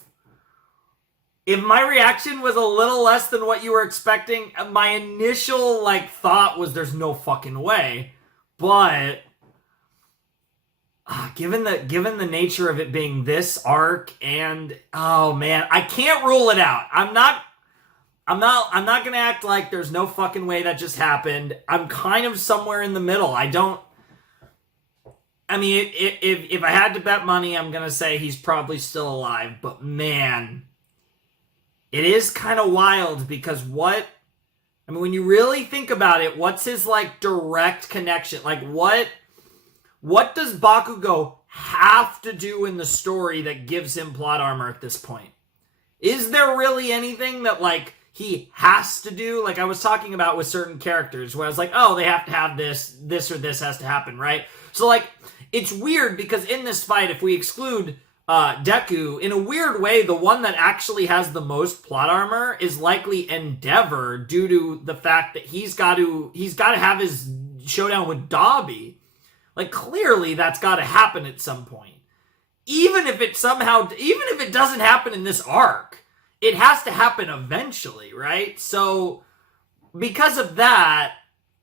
If my reaction was a little less than what you were expecting, my initial, like, thought was there's no fucking way. But... Given the nature of it being this arc and oh man, I can't rule it out. I'm not gonna act like there's no fucking way that just happened. I'm kind of somewhere in the middle. I mean, if I had to bet money, I'm gonna say he's probably still alive. But man, it is kind of wild because what I mean, when you really think about it, what's his, like, direct connection? Like, what does Bakugo have to do in the story that gives him plot armor at this point? Is there really anything that, like, he has to do? Like I was talking about with certain characters where I was like, oh, they have to have this or this has to happen, right? So, like, it's weird because in this fight, if we exclude Deku, in a weird way, the one that actually has the most plot armor is likely Endeavor, due to the fact that he's got to have his showdown with Dobby. Like, clearly that's got to happen at some point. Even if it doesn't happen in this arc, it has to happen eventually, right? So, because of that,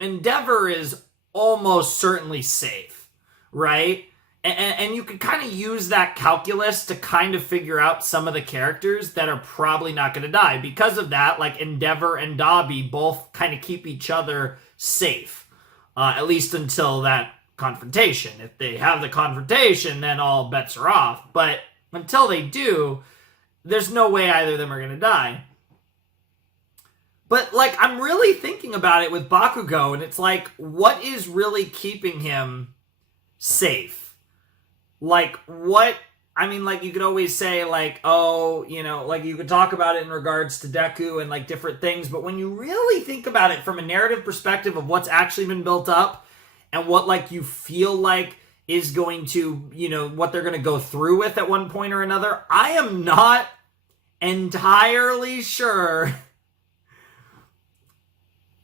Endeavor is almost certainly safe, right? And you can kind of use that calculus to kind of figure out some of the characters that are probably not going to die. Because of that, like, Endeavor and Dobby both kind of keep each other safe, at least until that confrontation. If they have the confrontation, then all bets are off. But until they do, there's no way either of them are going to die. But, like, I'm really thinking about it with Bakugo, and it's like, what is really keeping him safe? Like, what... I mean, like, you could always say, like, oh, you know, like, you could talk about it in regards to Deku and, like, different things, but when you really think about it from a narrative perspective of what's actually been built up, and what, like, you feel like is going to, you know, what they're going to go through with at one point or another, I am not entirely sure.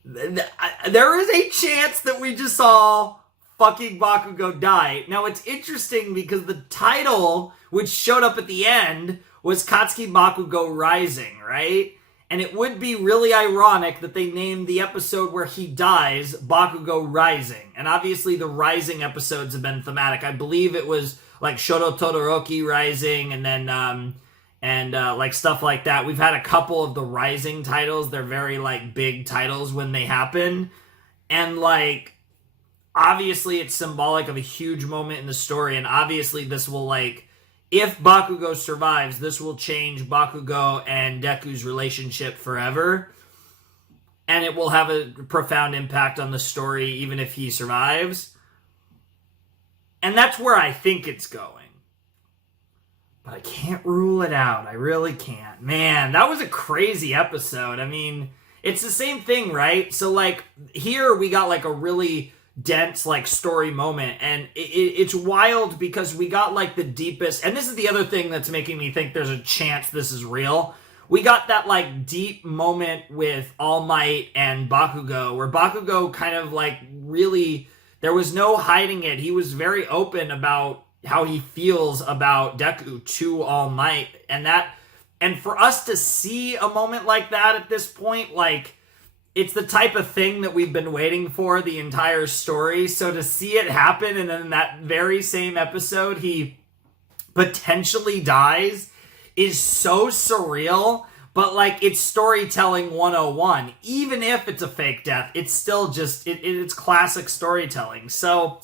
There is a chance that we just saw fucking Bakugo die. Now, it's interesting because the title, which showed up at the end, was Katsuki Bakugo Rising, right? And it would be really ironic that they named the episode where he dies Bakugo Rising. And obviously the Rising episodes have been thematic. I believe it was like Shoto Todoroki Rising and then like stuff like that. We've had a couple of the Rising titles. They're very like big titles when they happen. And like, obviously it's symbolic of a huge moment in the story. And obviously this will like, if Bakugo survives, this will change Bakugo and Deku's relationship forever. And it will have a profound impact on the story, even if he survives. And that's where I think it's going. But I can't rule it out. I really can't. Man, that was a crazy episode. I mean, it's the same thing, right? So, like, here we got, like, a really dense like story moment, and it's wild because we got like the deepest, and this is the other thing that's making me think there's a chance this is real. We got that like deep moment with All Might and Bakugo where Bakugo kind of like really, there was no hiding it. He was very open about how he feels about Deku to All Might, and for us to see a moment like that at this point, like, it's the type of thing that we've been waiting for the entire story. So to see it happen, and then in that very same episode, he potentially dies, is so surreal. But, like, it's storytelling 101. Even if it's a fake death, it's still just, it's classic storytelling. So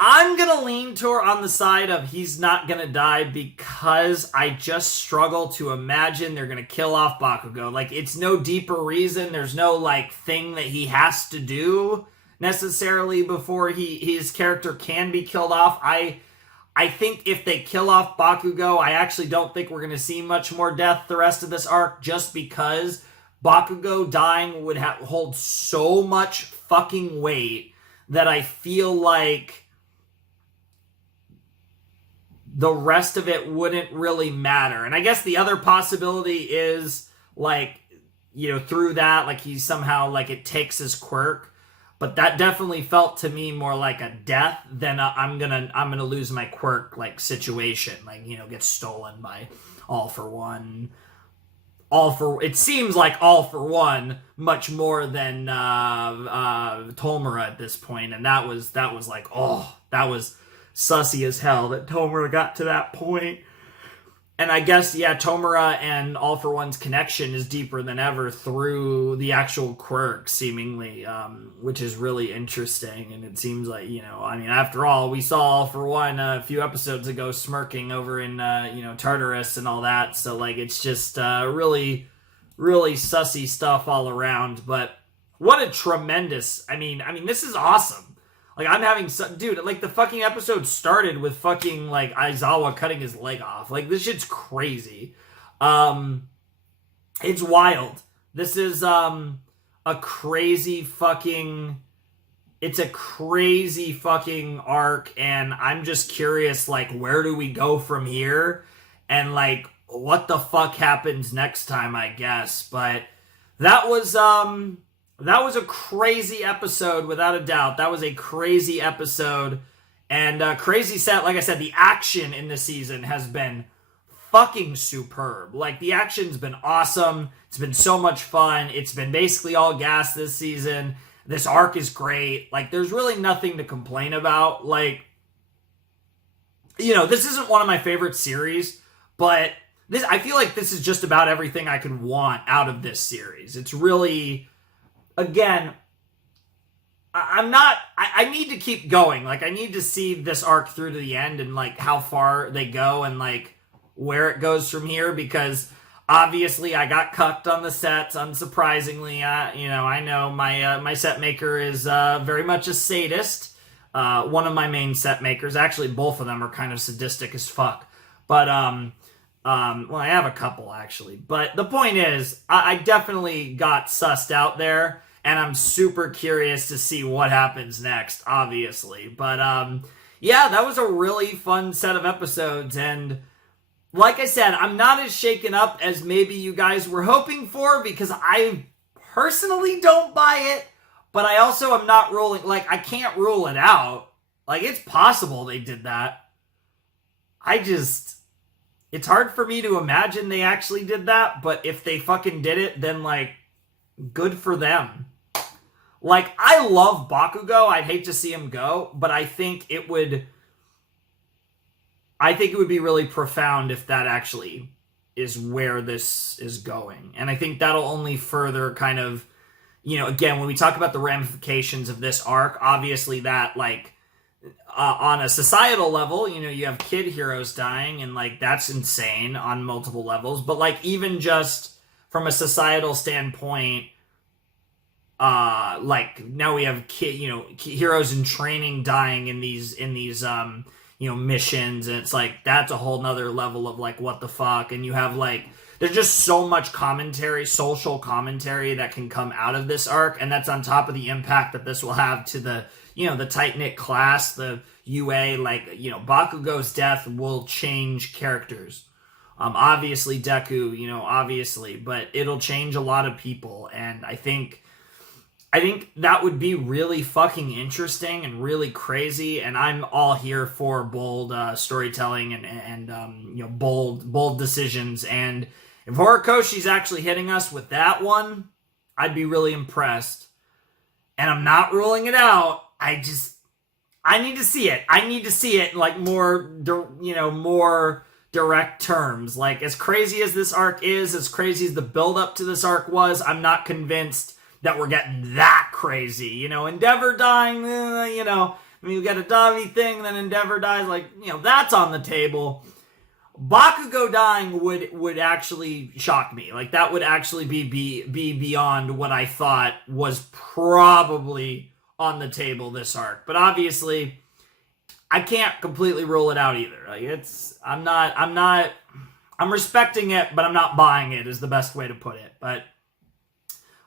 I'm going to lean on the side of he's not going to die because I just struggle to imagine they're going to kill off Bakugo. Like, it's no deeper reason. There's no, like, thing that he has to do necessarily before his character can be killed off. I think if they kill off Bakugo, I actually don't think we're going to see much more death the rest of this arc, just because Bakugo dying would hold so much fucking weight that I feel like the rest of it wouldn't really matter. And I guess the other possibility is, like, you know, through that, like, he somehow, like, it takes his quirk. But that definitely felt to me more like a death than I'm gonna lose my quirk, like, situation. Like, you know, get stolen by All For One. It seems like All For One much more than Tomura at this point. And that was like, oh, that was sussy as hell that Tomura got to that point. And I guess, yeah, Tomura and All For One's connection is deeper than ever through the actual quirk, seemingly, which is really interesting. And it seems like, you know, I mean, after all, we saw All For One a few episodes ago smirking over in, you know, Tartarus and all that. So, like, it's just really, really sussy stuff all around. But what a tremendous, I mean, this is awesome. Like, I'm having dude, like, the fucking episode started with fucking, like, Aizawa cutting his leg off. Like, this shit's crazy. It's wild. This is, a crazy fucking, it's a crazy fucking arc, and I'm just curious, like, where do we go from here? And, like, what the fuck happens next time, I guess. But that was a crazy episode, without a doubt. That was a crazy episode. And crazy set, like I said, the action in this season has been fucking superb. Like, the action's been awesome. It's been so much fun. It's been basically all gas this season. This arc is great. Like, there's really nothing to complain about. Like, you know, this isn't one of my favorite series, but I feel like this is just about everything I could want out of this series. It's really, again, I need to keep going. Like, I need to see this arc through to the end and, like, how far they go and, like, where it goes from here, because obviously I got cucked on the sets, unsurprisingly. You know, I know my set maker is very much a sadist. One of my main set makers, actually both of them are kind of sadistic as fuck. But, well, I have a couple, actually. But the point is, I definitely got sussed out there, and I'm super curious to see what happens next, obviously. But, yeah, that was a really fun set of episodes, and like I said, I'm not as shaken up as maybe you guys were hoping for, because I personally don't buy it, but I also am not ruling, like, I can't rule it out. Like, it's possible they did that. It's hard for me to imagine they actually did that, but if they fucking did it, then, like, good for them. Like, I love Bakugo. I'd hate to see him go, but I think it would be really profound if that actually is where this is going. And I think that'll only further kind of, you know, again, when we talk about the ramifications of this arc, obviously that, like, on a societal level, you know, you have kid heroes dying, and, like, that's insane on multiple levels. But, like, even just from a societal standpoint, like, now we have heroes in training dying in these you know, missions, and it's like, that's a whole nother level of, like, what the fuck. And you have, like, there's just so much commentary, social commentary that can come out of this arc, and that's on top of the impact that this will have to the, you know, the tight-knit class, the UA. Like, you know, Bakugo's death will change characters. Obviously Deku, you know, obviously, but it'll change a lot of people, and I think that would be really fucking interesting and really crazy, and I'm all here for bold storytelling and you know, bold decisions. And if Horikoshi's actually hitting us with that one, I'd be really impressed. And I'm not ruling it out. I need to see it. I need to see it in, like, more direct terms. Like, as crazy as this arc is, as crazy as the build-up to this arc was, I'm not convinced that we're getting that crazy. You know, Endeavor dying, you know, I mean, we got a Davi thing, then Endeavor dies, like, you know, that's on the table. Bakugo dying would actually shock me. Like, that would actually be beyond what I thought was probably on the table this arc. But obviously, I can't completely rule it out either. Like, I'm respecting it, but I'm not buying it, is the best way to put it. But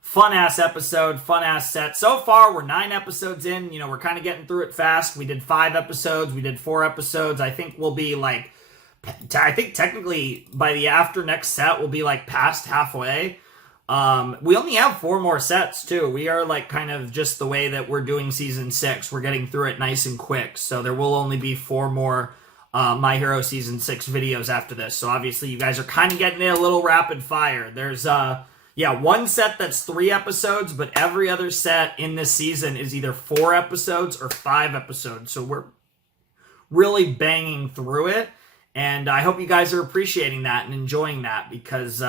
fun-ass episode, fun-ass set. So far, we're 9 episodes in. You know, we're kind of getting through it fast. We did 5 episodes. We did 4 episodes. I think we'll be, like, I think technically by the after next set, we'll be, like, past halfway. We only have 4 more sets, too. We are, like, kind of just the way that we're doing Season 6. We're getting through it nice and quick. So there will only be 4 more My Hero Season 6 videos after this. So obviously, you guys are kind of getting it a little rapid fire. There's, one set that's 3 episodes, but every other set in this season is either 4 episodes or 5 episodes. So we're really banging through it. And I hope you guys are appreciating that and enjoying that, because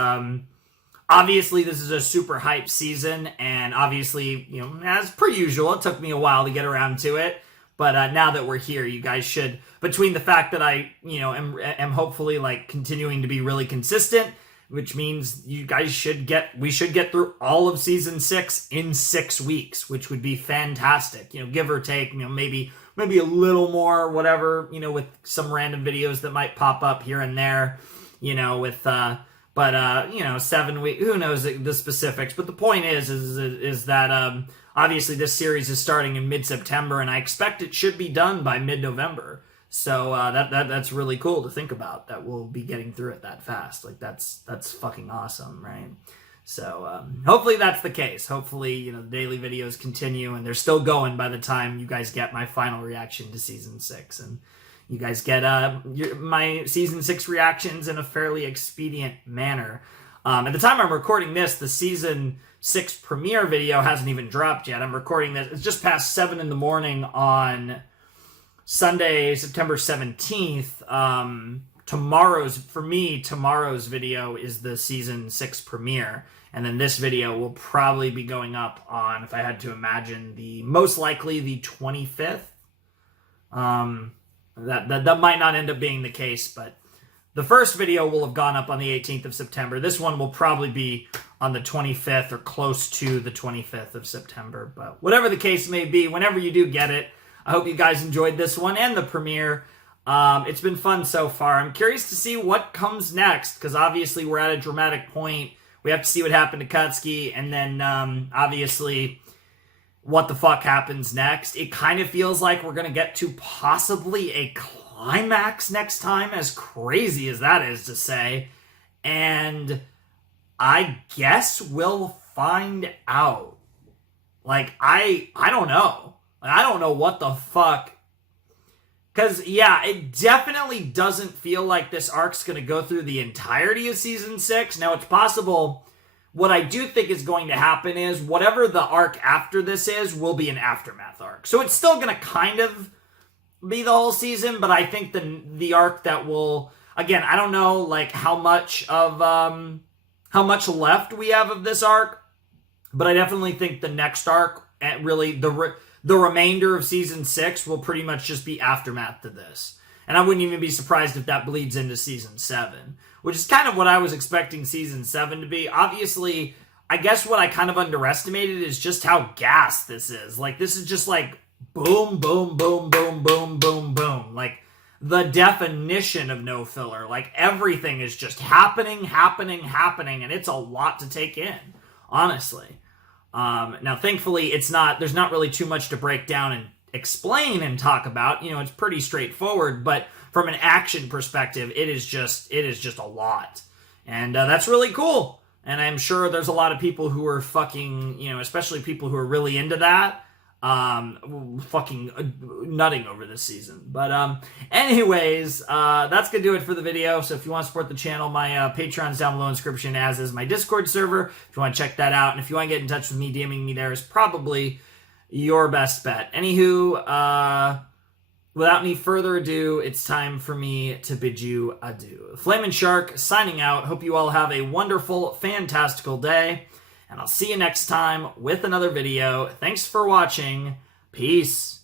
obviously this is a super hype season, and obviously, you know, as per usual, it took me a while to get around to it. But now that we're here, you guys should, between the fact that I, you know, am hopefully, like, continuing to be really consistent, which means we should get through all of season 6 in 6 weeks, which would be fantastic. Give or take, maybe a little more, whatever, with some random videos that might pop up here and there, with 7 weeks, who knows the specifics. But the point is that obviously this series is starting in mid-September, and I expect it should be done by mid-November. So that's really cool to think about, that we'll be getting through it that fast. Like, that's fucking awesome, right? So hopefully that's the case. Hopefully, the daily videos continue, and they're still going by the time you guys get my final reaction to season 6, and you guys get my season 6 reactions in a fairly expedient manner. At the time I'm recording this, the season 6 premiere video hasn't even dropped yet. I'm recording this, it's just past 7 in the morning on Sunday, September 17th. Tomorrow's video is the season 6 premiere, and then this video will probably be going up on, if I had to imagine, most likely the 25th. That might not end up being the case, but the first video will have gone up on the 18th of September. This one will probably be on the 25th or close to the 25th of September. But whatever the case may be, whenever you do get it, I hope you guys enjoyed this one and the premiere. It's been fun so far. I'm curious to see what comes next, because obviously we're at a dramatic point. We have to see what happened to Katsuki, and then obviously what the fuck happens next. It kind of feels like we're going to get to possibly a climax next time, as crazy as that is to say. And I guess we'll find out. Like, I don't know. I don't know what the fuck. Because, yeah, it definitely doesn't feel like this arc's going to go through the entirety of Season 6. Now, it's possible. What I do think is going to happen is whatever the arc after this is will be an aftermath arc. So it's still going to kind of be the whole season, but I think the arc that will... Again, I don't know, like, how much left we have of this arc, but I definitely think the next arc, really, the remainder of Season 6 will pretty much just be aftermath to this. And I wouldn't even be surprised if that bleeds into Season 7, which is kind of what I was expecting Season 7 to be. Obviously, I guess what I kind of underestimated is just how gassed this is. Like, this is just like boom, boom, boom, boom, boom, boom, boom. Like, the definition of no filler. Like, everything is just happening, and it's a lot to take in, honestly. Now, thankfully, there's not really too much to break down and explain and talk about. It's pretty straightforward, but from an action perspective, it is just a lot. And that's really cool. And I'm sure there's a lot of people who are fucking, especially people who are really into that, fucking nutting over this season. But anyways, that's gonna do it for the video. So if you want to support the channel, my Patreon's down below in the description, as is my Discord server, if you want to check that out. And if you want to get in touch with me, DMing me there is probably your best bet. Anywho, without any further ado, it's time for me to bid you adieu. Flamin' Shark signing out. Hope you all have a wonderful, fantastical day, and I'll see you next time with another video. Thanks for watching. Peace.